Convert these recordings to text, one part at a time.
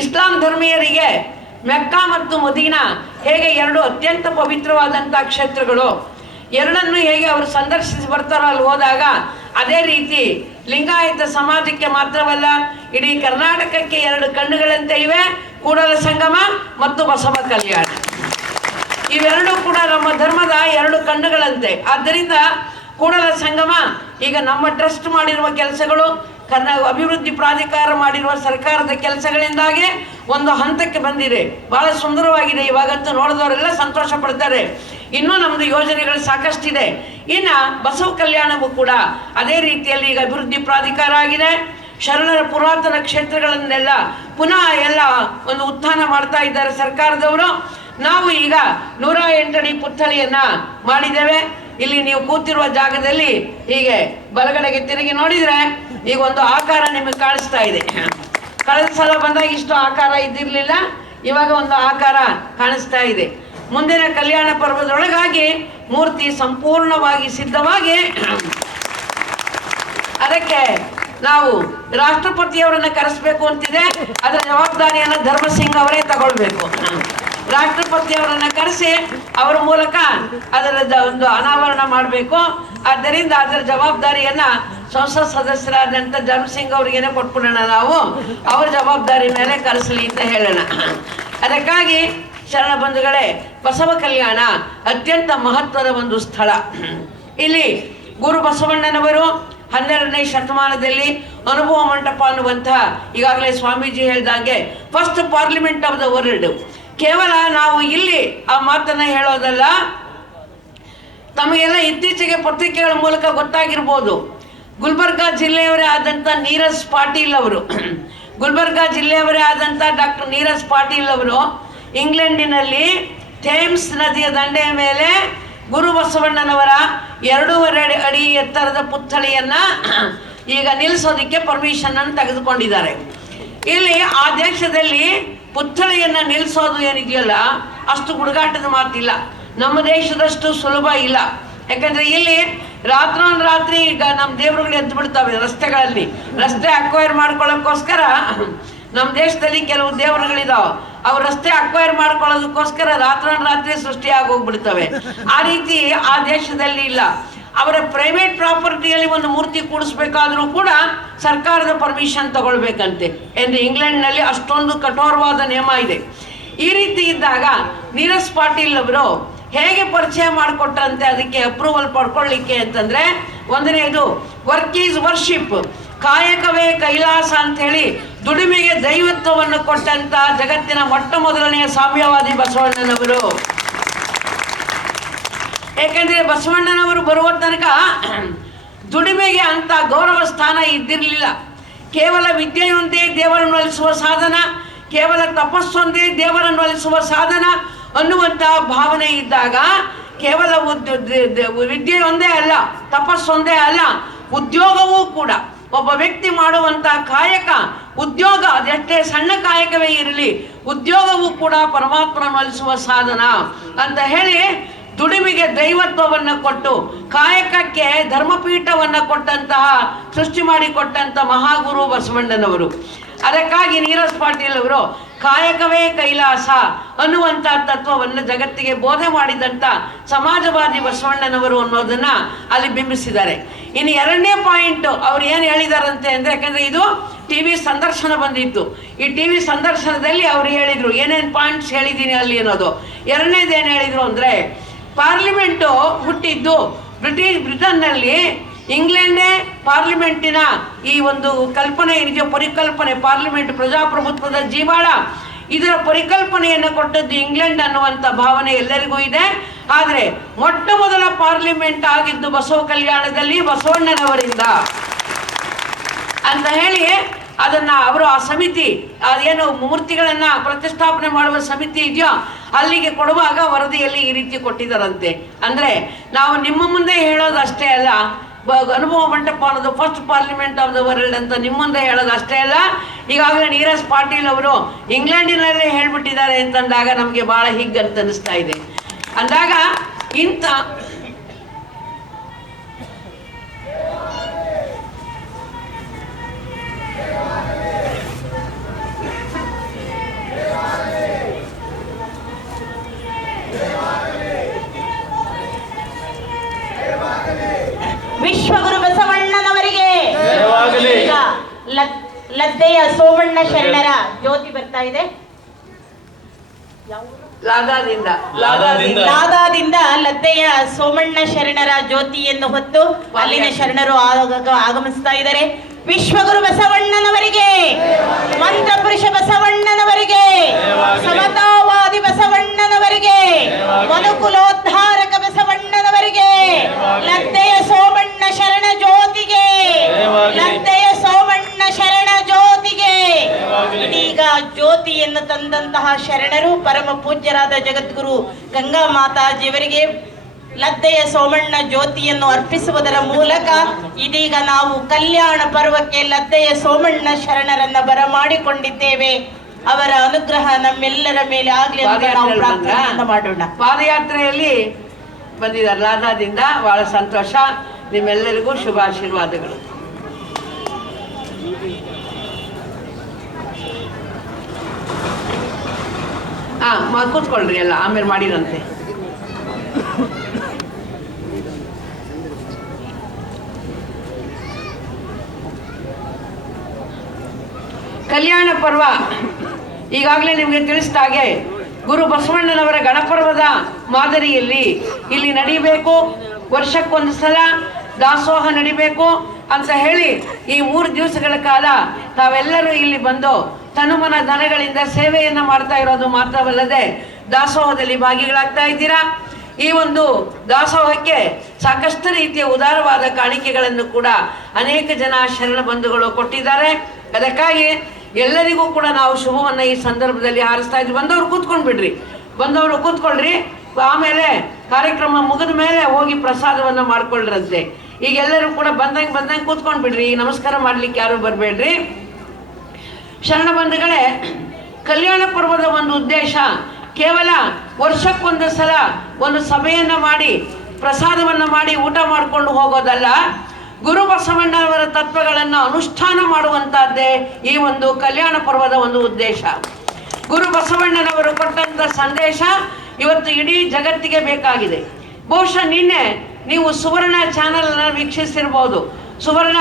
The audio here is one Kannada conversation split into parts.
ಇಸ್ಲಾಂ ಧರ್ಮೀಯರಿಗೆ ಮೆಕ್ಕಾ ಮತ್ತು ಮದೀನಾ ಹೇಗೆ ಎರಡು ಅತ್ಯಂತ ಪವಿತ್ರವಾದಂಥ ಕ್ಷೇತ್ರಗಳು, ಎರಡನ್ನು ಹೇಗೆ ಅವರು ಸಂದರ್ಶಿಸಿ ಬರ್ತಾರೋ ಅಲ್ಲಿ ಹೋದಾಗ, ಅದೇ ರೀತಿ ಲಿಂಗಾಯತ ಸಮಾಜಕ್ಕೆ ಮಾತ್ರವಲ್ಲ ಇಡೀ ಕರ್ನಾಟಕಕ್ಕೆ ಎರಡು ಕಣ್ಣುಗಳಂತೆ ಇವೆ, ಕೂಡಲ ಸಂಗಮ ಮತ್ತು ಬಸವ ಕಲ್ಯಾಣ. ಇವೆರಡೂ ಕೂಡ ನಮ್ಮ ಧರ್ಮದ ಎರಡು ಕಣ್ಣುಗಳಂತೆ. ಆದ್ದರಿಂದ ಕೂಡಲ ಸಂಗಮ ಈಗ ನಮ್ಮ ಟ್ರಸ್ಟ್ ಮಾಡಿರುವ ಕೆಲಸಗಳು, ಅಭಿವೃದ್ಧಿ ಪ್ರಾಧಿಕಾರ ಮಾಡಿರುವ ಸರ್ಕಾರದ ಕೆಲಸಗಳಿಂದಾಗಿ ಒಂದು ಹಂತಕ್ಕೆ ಬಂದಿದೆ. ಬಹಳ ಸುಂದರವಾಗಿದೆ. ಇವಾಗಂತೂ ನೋಡಿದವರೆಲ್ಲ ಸಂತೋಷ ಪಡ್ತಾರೆ. ಇನ್ನೂ ನಮ್ಮದು ಯೋಜನೆಗಳು ಸಾಕಷ್ಟಿದೆ. ಇನ್ನು ಬಸವ ಕಲ್ಯಾಣವೂ ಕೂಡ ಅದೇ ರೀತಿಯಲ್ಲಿ ಈಗ ಅಭಿವೃದ್ಧಿ ಪ್ರಾಧಿಕಾರ ಆಗಿದೆ. ಶರಣರ ಪುರಾತನ ಕ್ಷೇತ್ರಗಳನ್ನೆಲ್ಲ ಪುನಃ ಎಲ್ಲ ಒಂದು ಉತ್ಥಾನ ಮಾಡ್ತಾ ಇದ್ದಾರೆ ಸರ್ಕಾರದವರು. ನಾವು ಈಗ 108 ಅಡಿ ಪುತ್ಥಳಿಯನ್ನು ಮಾಡಿದ್ದೇವೆ. ಇಲ್ಲಿ ನೀವು ಕೂತಿರುವ ಜಾಗದಲ್ಲಿ ಹೀಗೆ ಬಲಗಡೆಗೆ ತಿರುಗಿ ನೋಡಿದರೆ ಈಗ ಒಂದು ಆಕಾರ ನಿಮಗೆ ಕಾಣಿಸ್ತಾ ಇದೆ. ಕಳೆದ ಸಲ ಬಂದಾಗ ಇಷ್ಟು ಆಕಾರ ಇದ್ದಿರಲಿಲ್ಲ, ಇವಾಗ ಒಂದು ಆಕಾರ ಕಾಣಿಸ್ತಾ ಇದೆ. ಮುಂದಿನ ಕಲ್ಯಾಣ ಪರ್ವದೊಳಗಾಗಿ ಮೂರ್ತಿ ಸಂಪೂರ್ಣವಾಗಿ ಸಿದ್ಧವಾಗಿ, ಅದಕ್ಕೆ ನಾವು ರಾಷ್ಟ್ರಪತಿಯವರನ್ನು ಕರೆಸಬೇಕು ಅಂತಿದೆ. ಅದರ ಜವಾಬ್ದಾರಿಯನ್ನು ಧರ್ಮಸಿಂಗ್ ಅವರೇ ತಗೊಳ್ಬೇಕು. ರಾಷ್ಟ್ರಪತಿಯವರನ್ನು ಕರೆಸಿ ಅವರ ಮೂಲಕ ಅದರ ಒಂದು ಅನಾವರಣ ಮಾಡಬೇಕು. ಆದ್ದರಿಂದ ಅದರ ಜವಾಬ್ದಾರಿಯನ್ನು ಸಂಸತ್ ಸದಸ್ಯರಾದಂಥ ಧರ್ಮಸಿಂಗ್ ಅವರಿಗೇನೆ ಕೊಟ್ಬಿಡೋಣ. ನಾವು ಅವರ ಜವಾಬ್ದಾರಿ ಮೇಲೆ ಕರೆಸಲಿ ಅಂತ ಹೇಳೋಣ. ಅದಕ್ಕಾಗಿ ಶರಣ ಬಂಧುಗಳೇ, ಬಸವ ಕಲ್ಯಾಣ ಅತ್ಯಂತ ಮಹತ್ವದ ಒಂದು ಸ್ಥಳ. ಇಲ್ಲಿ ಗುರು ಬಸವಣ್ಣನವರು 12ನೇ ಶತಮಾನದಲ್ಲಿ ಅನುಭವ ಮಂಟಪ ಅನ್ನುವಂತಹ, ಈಗಾಗಲೇ ಸ್ವಾಮೀಜಿ ಹೇಳಿದಾಗೆ first parliament of the world. ಕೇವಲ ನಾವು ಇಲ್ಲಿ ಆ ಮಾತನ್ನು ಹೇಳೋದಲ್ಲ, ತಮಗೆಲ್ಲ ಇತ್ತೀಚೆಗೆ ಪತ್ರಿಕೆಗಳ ಮೂಲಕ ಗೊತ್ತಾಗಿರ್ಬೋದು, ಗುಲ್ಬರ್ಗಾ ಜಿಲ್ಲೆಯವರೇ ಆದಂಥ ನೀರಜ್ ಪಾಟೀಲ್ ಅವರು, ಗುಲ್ಬರ್ಗಾ ಜಿಲ್ಲೆಯವರೇ ಆದಂಥ ಡಾಕ್ಟರ್ ನೀರಜ್ ಪಾಟೀಲ್ ಅವರು ಇಂಗ್ಲೆಂಡಿನಲ್ಲಿ ಥೇಮ್ಸ್ ನದಿಯ ದಂಡೆಯ ಮೇಲೆ ಗುರು ಬಸವಣ್ಣನವರ 2.5 ಅಡಿ ಎತ್ತರದ ಪುತ್ಥಳಿಯನ್ನು ಈಗ ನಿಲ್ಲಿಸೋದಕ್ಕೆ ಪರ್ಮಿಷನನ್ನು ತೆಗೆದುಕೊಂಡಿದ್ದಾರೆ. ಇಲ್ಲಿ ಆ ದೇಶದಲ್ಲಿ ಪುತ್ಥಳಿಯನ್ನು ನಿಲ್ಲಿಸೋದು ಏನಿದೆಯಲ್ಲ, ಅಷ್ಟು ಹುಡುಗಾಟದ ಮಾತಿಲ್ಲ. ನಮ್ಮ ದೇಶದಷ್ಟು ಸುಲಭ ಇಲ್ಲ. ಯಾಕಂದರೆ ಇಲ್ಲಿ ರಾತ್ರಿ ಈಗ ನಮ್ಮ ದೇವರುಗಳು ಎದ್ದು ಬಿಡ್ತವೆ ರಸ್ತೆಗಳಲ್ಲಿ. ರಸ್ತೆ ಅಕ್ವೈರ್ ಮಾಡ್ಕೊಳ್ಳೋಕ್ಕೋಸ್ಕರ ನಮ್ಮ ದೇಶದಲ್ಲಿ ಕೆಲವು ದೇವರುಗಳಿದಾವೆ. ಅವು ರಸ್ತೆ ಅಕ್ವೈರ್ ಮಾಡ್ಕೊಳ್ಳೋದಕ್ಕೋಸ್ಕರ ರಾತ್ರಿ ಸೃಷ್ಟಿಯಾಗಿ ಹೋಗ್ಬಿಡ್ತವೆ. ಆ ರೀತಿ ಆ ದೇಶದಲ್ಲಿ ಇಲ್ಲ. ಅವರ ಪ್ರೈವೇಟ್ ಪ್ರಾಪರ್ಟಿಯಲ್ಲಿ ಒಂದು ಮೂರ್ತಿ ಕೂಡಿಸ್ಬೇಕಾದ್ರೂ ಕೂಡ ಸರ್ಕಾರದ ಪರ್ಮಿಷನ್ ತಗೊಳ್ಬೇಕಂತೆ. ಎಂದು ಇಂಗ್ಲೆಂಡ್ನಲ್ಲಿ ಅಷ್ಟೊಂದು ಕಠೋರವಾದ ನಿಯಮ ಇದೆ. ಈ ರೀತಿ ಇದ್ದಾಗ ನೀರಜ್ ಪಾಟೀಲ್ ಅವರು ಹೇಗೆ ಪರಿಚಯ ಮಾಡಿಕೊಟ್ರಂತೆ ಅದಕ್ಕೆ ಅಪ್ರೂವಲ್ ಪಡ್ಕೊಳ್ಳಿಕ್ಕೆ ಅಂತಂದರೆ, ಒಂದನೇದು ವರ್ಕ್ ಈಸ್ ವರ್ಷಿಪ್, ಕಾಯಕವೇ ಕೈಲಾಸ ಅಂಥೇಳಿ ದುಡಿಮೆಗೆ ದೈವತ್ವವನ್ನು ಕೊಟ್ಟಂಥ ಜಗತ್ತಿನ ಮೊಟ್ಟ ಮೊದಲನೆಯ ಸಾಮ್ಯವಾದಿ ಬಸವಣ್ಣನವರು. ಏಕೆಂದರೆ ಬಸವಣ್ಣನವರು ಬರುವ ತನಕ ದುಡಿಮೆಗೆ ಅಂತ ಗೌರವ ಸ್ಥಾನ ಇದ್ದಿರಲಿಲ್ಲ. ಕೇವಲ ವಿದ್ಯೆಯೊಂದೇ ದೇವರನ್ನು ಒಲಿಸುವ ಸಾಧನ, ಕೇವಲ ತಪಸ್ಸೊಂದೇ ದೇವರನ್ನು ಒಲಿಸುವ ಸಾಧನ ಅನ್ನುವಂಥ ಭಾವನೆ ಇದ್ದಾಗ, ಕೇವಲ ವಿದ್ಯೆಯೊಂದೇ ಅಲ್ಲ, ತಪಸ್ಸೊಂದೇ ಅಲ್ಲ, ಉದ್ಯೋಗವೂ ಕೂಡ ಒಬ್ಬ ವ್ಯಕ್ತಿ ಮಾಡುವಂಥ ಕಾಯಕ, ಉದ್ಯೋಗ ಅದೆಷ್ಟೇ ಸಣ್ಣ ಕಾಯಕವೇ ಇರಲಿ, ಉದ್ಯೋಗವೂ ಕೂಡ ಪರಮಾತ್ಮನ ಒಲಿಸುವ ಸಾಧನ ಅಂತ ಹೇಳಿ ದುಡಿಮೆಗೆ ದೈವತ್ವವನ್ನು ಕೊಟ್ಟು ಕಾಯಕಕ್ಕೆ ಧರ್ಮಪೀಠವನ್ನು ಕೊಟ್ಟಂತಹ, ಸೃಷ್ಟಿ ಮಾಡಿಕೊಟ್ಟಂಥ ಮಹಾಗುರು ಬಸವಣ್ಣನವರು. ಅದಕ್ಕಾಗಿ ನೀರಜ್ ಪಾಟೀಲ್ ಅವರು ಕಾಯಕವೇ ಕೈಲಾಸ ಅನ್ನುವಂಥ ತತ್ವವನ್ನು ಜಗತ್ತಿಗೆ ಬೋಧನೆ ಮಾಡಿದಂಥ ಸಮಾಜವಾದಿ ಬಸವಣ್ಣನವರು ಅನ್ನೋದನ್ನು ಅಲ್ಲಿ ಬಿಂಬಿಸಿದ್ದಾರೆ. ಇನ್ನು ಎರಡನೇ ಪಾಯಿಂಟ್ ಅವ್ರು ಏನು ಹೇಳಿದಾರಂತೆ ಅಂದರೆ, ಯಾಕಂದರೆ ಇದು TV ಸಂದರ್ಶನ ಬಂದಿತ್ತು. ಈ TV ಸಂದರ್ಶನದಲ್ಲಿ ಅವರು ಹೇಳಿದರು ಏನೇನು ಪಾಯಿಂಟ್ಸ್ ಹೇಳಿದ್ದೀನಿ ಅಲ್ಲಿ ಅನ್ನೋದು. ಎರಡನೇದು ಏನು ಹೇಳಿದರು ಅಂದರೆ, ಪಾರ್ಲಿಮೆಂಟು ಹುಟ್ಟಿದ್ದು ಬ್ರಿಟನ್ನಲ್ಲಿ. ಇಂಗ್ಲೆಂಡೇ ಪಾರ್ಲಿಮೆಂಟಿನ ಈ ಒಂದು ಕಲ್ಪನೆ ಏನಿದೆಯೋ ಪರಿಕಲ್ಪನೆ, ಪಾರ್ಲಿಮೆಂಟ್ ಪ್ರಜಾಪ್ರಭುತ್ವದ ಜೀವಾಳ, ಇದರ ಪರಿಕಲ್ಪನೆಯನ್ನು ಕೊಟ್ಟದ್ದು ಇಂಗ್ಲೆಂಡ್ ಅನ್ನುವಂಥ ಭಾವನೆ ಎಲ್ಲರಿಗೂ ಇದೆ. ಆದರೆ ಮೊಟ್ಟ ಮೊದಲ ಪಾರ್ಲಿಮೆಂಟ್ ಆಗಿದ್ದು ಬಸವ ಕಲ್ಯಾಣದಲ್ಲಿ ಬಸವಣ್ಣನವರಿಂದ ಅಂತ ಹೇಳಿ ಅದನ್ನು ಅವರು ಆ ಸಮಿತಿ, ಅದೇನು ಮೂರ್ತಿಗಳನ್ನು ಪ್ರತಿಷ್ಠಾಪನೆ ಮಾಡುವ ಸಮಿತಿ ಇದೆಯೋ ಅಲ್ಲಿಗೆ ಕೊಡುವಾಗ ವರದಿಯಲ್ಲಿ ಈ ರೀತಿ ಕೊಟ್ಟಿದ್ದಾರಂತೆ. ಅಂದರೆ ನಾವು ನಿಮ್ಮ ಮುಂದೆ ಹೇಳೋದು ಅಷ್ಟೇ ಅಲ್ಲ, ಅನುಭವ ಮಂಟಪ ಅನ್ನೋದು first parliament of the world ಅಂತ ನಿಮ್ಮ ಮುಂದೆ ಹೇಳೋದು ಅಷ್ಟೇ ಅಲ್ಲ, ಈಗಾಗಲೇ ನೀರಜ್ ಪಾಟೀಲ್ ಅವರು ಇಂಗ್ಲೆಂಡಿನಲ್ಲೇ ಹೇಳ್ಬಿಟ್ಟಿದ್ದಾರೆ ಅಂತಂದಾಗ ನಮಗೆ ಭಾಳ ಹಿಗ್ಗಂತ ಅನಿಸ್ತಾ ಇದೆ. ಅಂದಾಗ ಇಂಥ ಲದ್ದೆಯ ಸೋಮಣ್ಣ ಶರಣರ ಜ್ಯೋತಿ ಬರ್ತಾ ಇದೆ. ಲಾದಾದಿಂದ ಲದ್ದೆಯ ಸೋಮಣ್ಣ ಶರಣರ ಜ್ಯೋತಿಯನ್ನು ಹೊತ್ತು ಅಲ್ಲಿನ ಶರಣರು ಆಗಮಿಸ್ತಾ ಇದ್ದಾರೆ. ವಿಶ್ವಗುರು ಬಸವಣ್ಣನವರಿಗೆ, ಮಂತ್ರಪುರುಷ ಬಸವಣ್ಣನವರಿಗೆ, ಸಮತಾವಾದಿ ಬಸವಣ್ಣನವರಿಗೆ, ಮನುಕುಲೋದ್ಧಾರಕ ಬಸವಣ್ಣನವರಿಗೆ, ಲದ್ದೆಯ ಸೋಮಣ್ಣ ಶರಣ ಜ್ಯೋತಿಗೆ, ಲದ್ದೆಯ ಸೋಮಣ್ಣ ಶರಣ ಜ್ಯೋತಿಗೆ. ಇದೀಗ ಜ್ಯೋತಿಯನ್ನು ತಂದಂತಹ ಶರಣರು ಪರಮ ಪೂಜ್ಯರಾದ ಜಗದ್ಗುರು ಗಂಗಾ ಮಾತಾಜಿಯವರಿಗೆ ಲದ್ದೆಯ ಸೋಮಣ್ಣ ಜ್ಯೋತಿಯನ್ನು ಅರ್ಪಿಸುವುದರ ಮೂಲಕ ಇದೀಗ ನಾವು ಕಲ್ಯಾಣ ಪರ್ವಕ್ಕೆ ಲದ್ದೆಯ ಸೋಮಣ್ಣ ಶರಣರನ್ನ ಬರಮಾಡಿಕೊಂಡಿದ್ದೇವೆ. ಅವರ ಅನುಗ್ರಹ ನಮ್ಮೆಲ್ಲರ ಮೇಲೆ ಆಗ್ಲಿ ಅಂತ ನಾವು ಪ್ರಾರ್ಥನೆ ಮಾಡೋಣ. ಪಾದಯಾತ್ರೆಯಲ್ಲಿ ಬಂದಿದ್ದಾರೆ ಲಾದಾದಿಂದ, ಬಹಳ ಸಂತೋಷ. ನಿಮ್ಮೆಲ್ಲರಿಗೂ ಶುಭಾಶೀರ್ವಾದಗಳು. ಕೂತ್ಕೊಳ್ರಿ, ಎಲ್ಲ ಆಮೇಲೆ ಮಾಡಿರಂತೆ. ಕಲ್ಯಾಣ ಪರ್ವ ಈಗಾಗಲೇ ನಿಮಗೆ ತಿಳಿಸಿದ ಹಾಗೆ ಗುರು ಬಸವಣ್ಣನವರ ಗಣಪರ್ವದ ಮಾದರಿಯಲ್ಲಿ ಇಲ್ಲಿ ನಡೀಬೇಕು, ವರ್ಷಕ್ಕೊಂದು ಸಲ ದಾಸೋಹ ನಡಿಬೇಕು ಅಂತ ಹೇಳಿ ಈ 3 ದಿವಸಗಳ ಕಾಲ ತಾವೆಲ್ಲರೂ ಇಲ್ಲಿ ಬಂದು ತನುಮನ ಧನಗಳಿಂದ ಸೇವೆಯನ್ನು ಮಾಡ್ತಾ ಇರೋದು ಮಾತ್ರವಲ್ಲದೆ ದಾಸೋಹದಲ್ಲಿ ಭಾಗಿಗಳಾಗ್ತಾ ಇದ್ದೀರಾ. ಈ ಒಂದು ದಾಸೋಹಕ್ಕೆ ಸಾಕಷ್ಟು ರೀತಿಯ ಉದಾರವಾದ ಕಾಣಿಕೆಗಳನ್ನು ಕೂಡ ಅನೇಕ ಜನ ಶರಣ ಬಂಧುಗಳು ಕೊಟ್ಟಿದ್ದಾರೆ. ಅದಕ್ಕಾಗಿ ಎಲ್ಲರಿಗೂ ಕೂಡ ನಾವು ಶುಭವನ್ನು ಈ ಸಂದರ್ಭದಲ್ಲಿ ಹಾರಿಸ್ತಾ ಇದ್ವಿ. ಬಂದವರು ಕೂತ್ಕೊಂಡು ಬಿಡ್ರಿ, ಬಂದವರು ಕೂತ್ಕೊಳ್ರಿ. ಆಮೇಲೆ ಕಾರ್ಯಕ್ರಮ ಮುಗಿದ ಮೇಲೆ ಹೋಗಿ ಪ್ರಸಾದವನ್ನು ಮಾಡ್ಕೊಳ್ರಂತೆ. ಈಗ ಎಲ್ಲರೂ ಕೂಡ ಬಂದಂಗೆ ಕೂತ್ಕೊಂಡು ಬಿಡ್ರಿ. ಈಗ ನಮಸ್ಕಾರ ಮಾಡ್ಲಿಕ್ಕೆ ಯಾರು ಬರಬೇಡ್ರಿ. ಶರಣ ಬಂಧುಗಳೇ, ಕಲ್ಯಾಣ ಪರ್ವದ ಒಂದು ಉದ್ದೇಶ ಕೇವಲ ವರ್ಷಕ್ಕೊಂದು ಸಲ ಒಂದು ಸಭೆಯನ್ನು ಮಾಡಿ ಪ್ರಸಾದವನ್ನು ಮಾಡಿ ಊಟ ಮಾಡಿಕೊಂಡು ಹೋಗೋದಲ್ಲ, ಗುರು ಬಸವಣ್ಣನವರ ತತ್ವಗಳನ್ನು ಅನುಷ್ಠಾನ ಮಾಡುವಂತಹದ್ದೇ ಈ ಒಂದು ಕಲ್ಯಾಣ ಪರ್ವದ ಒಂದು ಉದ್ದೇಶ. ಗುರು ಬಸವಣ್ಣನವರು ಕೊಟ್ಟಂತ ಸಂದೇಶ ಇವತ್ತು ಇಡೀ ಜಗತ್ತಿಗೆ ಬೇಕಾಗಿದೆ. ಬಹುಶಃ ನಿನ್ನೆ ನೀವು ಸುವರ್ಣ ಚಾನೆಲ್ನ ವೀಕ್ಷಿಸಿರ್ಬೋದು, ಸುವರ್ಣ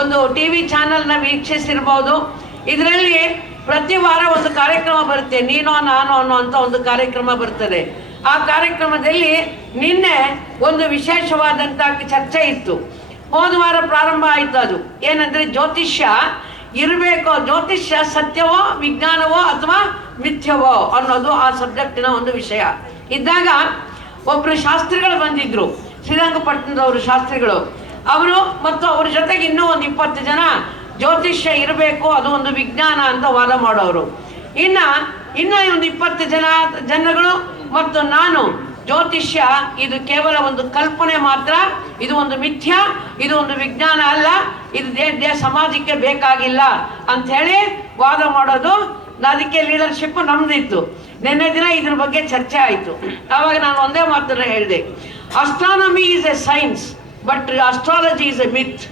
ಒಂದು ಟಿವಿ ಚಾನೆಲ್ನ ವೀಕ್ಷಿಸಿರ್ಬೋದು. ಇದರಲ್ಲಿ ಪ್ರತಿ ವಾರ ಒಂದು ಕಾರ್ಯಕ್ರಮ ಬರುತ್ತೆ, ನೀನೋ ನಾನು ಅನ್ನೋ ಒಂದು ಕಾರ್ಯಕ್ರಮ ಬರ್ತದೆ. ಆ ಕಾರ್ಯಕ್ರಮದಲ್ಲಿ ನಿನ್ನೆ ಒಂದು ವಿಶೇಷವಾದಂಥ ಚರ್ಚೆ ಇತ್ತು. ಹೋದ ವಾರ ಪ್ರಾರಂಭ ಆಯಿತು. ಅದು ಏನಂದ್ರೆ ಜ್ಯೋತಿಷ್ಯ ಇರಬೇಕೋ, ಜ್ಯೋತಿಷ್ಯ ಸತ್ಯವೋ ವಿಜ್ಞಾನವೋ ಅಥವಾ ಮಿಥ್ಯವೋ ಅನ್ನೋದು ಆ ಸಬ್ಜೆಕ್ಟಿನ ಒಂದು ವಿಷಯ ಇದ್ದಾಗ ಒಬ್ರು ಶಾಸ್ತ್ರಿಗಳು ಬಂದಿದ್ರು, ಶ್ರೀರಂಗಪಟ್ಟಣದವರು ಶಾಸ್ತ್ರಿಗಳು. ಅವರು ಮತ್ತು ಅವ್ರ ಜೊತೆಗೆ ಇನ್ನೂ ಒಂದು 20 ಜನ ಜ್ಯೋತಿಷ್ಯ ಇರಬೇಕು, ಅದು ಒಂದು ವಿಜ್ಞಾನ ಅಂತ ವಾದ ಮಾಡೋರು. ಇನ್ನ ಒಂದು 20 ಜನಗಳು ಮತ್ತು ನಾನು ಜ್ಯೋತಿಷ್ಯ ಇದು ಕೇವಲ ಒಂದು ಕಲ್ಪನೆ ಮಾತ್ರ, ಇದು ಒಂದು ಮಿಥ್ಯ, ಇದು ಒಂದು ವಿಜ್ಞಾನ ಅಲ್ಲ, ಇದು ಸಮಾಜಕ್ಕೆ ಬೇಕಾಗಿಲ್ಲ ಅಂತ ಹೇಳಿ ವಾದ ಮಾಡೋದು. ಅದಕ್ಕೆ ಲೀಡರ್ಶಿಪ್ ನಮ್ದಿತ್ತು. ನಿನ್ನೆ ದಿನ ಇದ್ರ ಬಗ್ಗೆ ಚರ್ಚೆ ಆಯಿತು. ಆವಾಗ ನಾನು ಒಂದೇ ಮಾತನ್ನ ಹೇಳಿದೆ, astronomy is a science but astrology is a myth.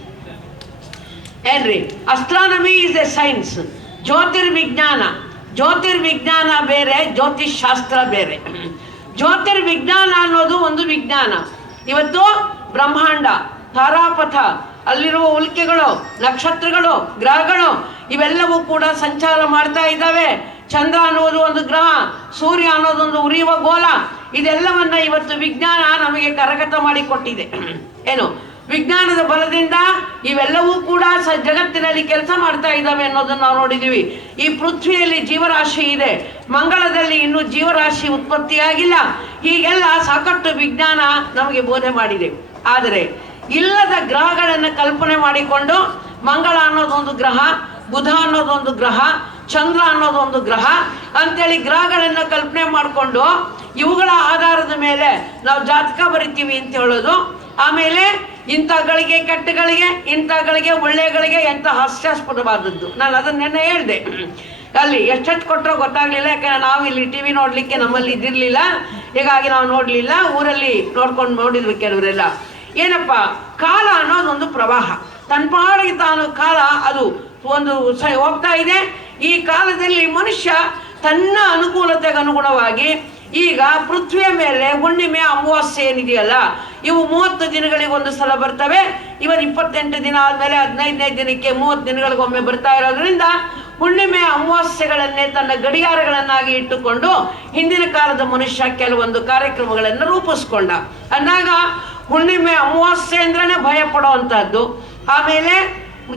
ಏನ್ರಿ, ಅಸ್ಟ್ರಾನಮಿ ಈಸ್ ಎ ಸೈನ್ಸ್, ಜ್ಯೋತಿರ್ವಿಜ್ಞಾನ ಬೇರೆ, ಜ್ಯೋತಿಷ್ ಶಾಸ್ತ್ರ ಬೇರೆ. ಜ್ಯೋತಿರ್ವಿಜ್ಞಾನ ಅನ್ನೋದು ಒಂದು ವಿಜ್ಞಾನ. ಇವತ್ತು ಬ್ರಹ್ಮಾಂಡ, ತಾರಾಪಥ, ಅಲ್ಲಿರುವ ಉಲ್ಕೆಗಳು, ನಕ್ಷತ್ರಗಳು, ಗ್ರಹಗಳು ಇವೆಲ್ಲವೂ ಕೂಡ ಸಂಚಾರ ಮಾಡ್ತಾ ಇದ್ದಾವೆ. ಚಂದ್ರ ಅನ್ನೋದು ಒಂದು ಗ್ರಹ, ಸೂರ್ಯ ಅನ್ನೋದೊಂದು ಉರಿಯುವ ಗೋಲ. ಇದೆಲ್ಲವನ್ನ ಇವತ್ತು ವಿಜ್ಞಾನ ನಮಗೆ ಕರಗತ ಮಾಡಿಕೊಟ್ಟಿದೆ. ಏನು, ವಿಜ್ಞಾನದ ಬಲದಿಂದ ಇವೆಲ್ಲವೂ ಕೂಡ ಜಗತ್ತಿನಲ್ಲಿ ಕೆಲಸ ಮಾಡ್ತಾ ಇದ್ದಾವೆ ಅನ್ನೋದನ್ನು ನಾವು ನೋಡಿದ್ದೀವಿ. ಈ ಪೃಥ್ವಿಯಲ್ಲಿ ಜೀವರಾಶಿ ಇದೆ, ಮಂಗಳದಲ್ಲಿ ಇನ್ನೂ ಜೀವರಾಶಿ ಉತ್ಪತ್ತಿಯಾಗಿಲ್ಲ. ಹೀಗೆಲ್ಲ ಸಾಕಷ್ಟು ವಿಜ್ಞಾನ ನಮಗೆ ಬೋಧನೆ ಮಾಡಿದೆ. ಆದರೆ ಇಲ್ಲದ ಗ್ರಹಗಳನ್ನು ಕಲ್ಪನೆ ಮಾಡಿಕೊಂಡು ಮಂಗಳ ಅನ್ನೋದೊಂದು ಗ್ರಹ, ಬುಧ ಅನ್ನೋದೊಂದು ಗ್ರಹ, ಚಂದ್ರ ಅನ್ನೋದೊಂದು ಗ್ರಹ ಅಂತೇಳಿ ಗ್ರಹಗಳನ್ನು ಕಲ್ಪನೆ ಮಾಡಿಕೊಂಡು ಇವುಗಳ ಆಧಾರದ ಮೇಲೆ ನಾವು ಜಾತಕ ಬರಿತೀವಿ ಅಂತ ಹೇಳೋದು. ಆಮೇಲೆ ಇಂಥಗಳಿಗೆ ಕೆಟ್ಟಗಳಿಗೆ, ಇಂಥಗಳಿಗೆ ಒಳ್ಳೆಗಳಿಗೆ ಎಂಥ ಹಾಸ್ಯಾಸ್ಪದವಾದದ್ದು. ನಾನು ಅದನ್ನ ನೆನ್ನೆ ಹೇಳಿದೆ. ಅಲ್ಲಿ ಎಷ್ಟೆಷ್ಟು ಕೊಟ್ಟರೋ ಗೊತ್ತಾಗ್ಲಿಲ್ಲ, ಯಾಕಂದ್ರೆ ನಾವು ಇಲ್ಲಿ ಟಿವಿ ನೋಡ್ಲಿಕ್ಕೆ ನಮ್ಮಲ್ಲಿ ಇದಿರ್ಲಿಲ್ಲ, ಹೀಗಾಗಿ ನಾವು ನೋಡ್ಲಿಲ್ಲ. ಊರಲ್ಲಿ ನೋಡಿದ್ವಿ ಕೆಲವರೆಲ್ಲ. ಏನಪ್ಪ, ಕಾಲ ಅನ್ನೋದೊಂದು ಪ್ರವಾಹ, ತನ್ಪಾಡಿಗೆ ತಾನು ಕಾಲ ಅದು ಒಂದು ಹೋಗ್ತಾ ಇದೆ. ಈ ಕಾಲದಲ್ಲಿ ಮನುಷ್ಯ ತನ್ನ ಅನುಕೂಲತೆಗೆ ಅನುಗುಣವಾಗಿ ಈಗ ಪೃಥ್ವಿಯ ಮೇಲೆ ಹುಣ್ಣಿಮೆ ಅಮಾವಾಸ್ಯೆ ಏನಿದೆಯಲ್ಲ, ಇವು 30 ದಿನಗಳಿಗೆ ಒಂದು ಸಲ ಬರ್ತವೆ. ಇವನ್ 28 ದಿನ ಆದ್ಮೇಲೆ 15ನೇ ದಿನಕ್ಕೆ 30 ದಿನಗಳಿಗೊಮ್ಮೆ ಬರ್ತಾ ಇರೋದ್ರಿಂದ ಹುಣ್ಣಿಮೆ ಅಮಾವಾಸ್ಯೆಗಳನ್ನೇ ತನ್ನ ಗಡಿಯಾರಗಳನ್ನಾಗಿ ಇಟ್ಟುಕೊಂಡು ಹಿಂದಿನ ಕಾಲದ ಮನುಷ್ಯ ಕೆಲವೊಂದು ಕಾರ್ಯಕ್ರಮಗಳನ್ನು ರೂಪಿಸ್ಕೊಂಡ. ಅಂದಾಗ ಹುಣ್ಣಿಮೆ ಅಮಾವಾಸ್ಯೆ ಅಂದ್ರೇನೆ ಭಯ ಪಡುವಂತಹದ್ದು. ಆಮೇಲೆ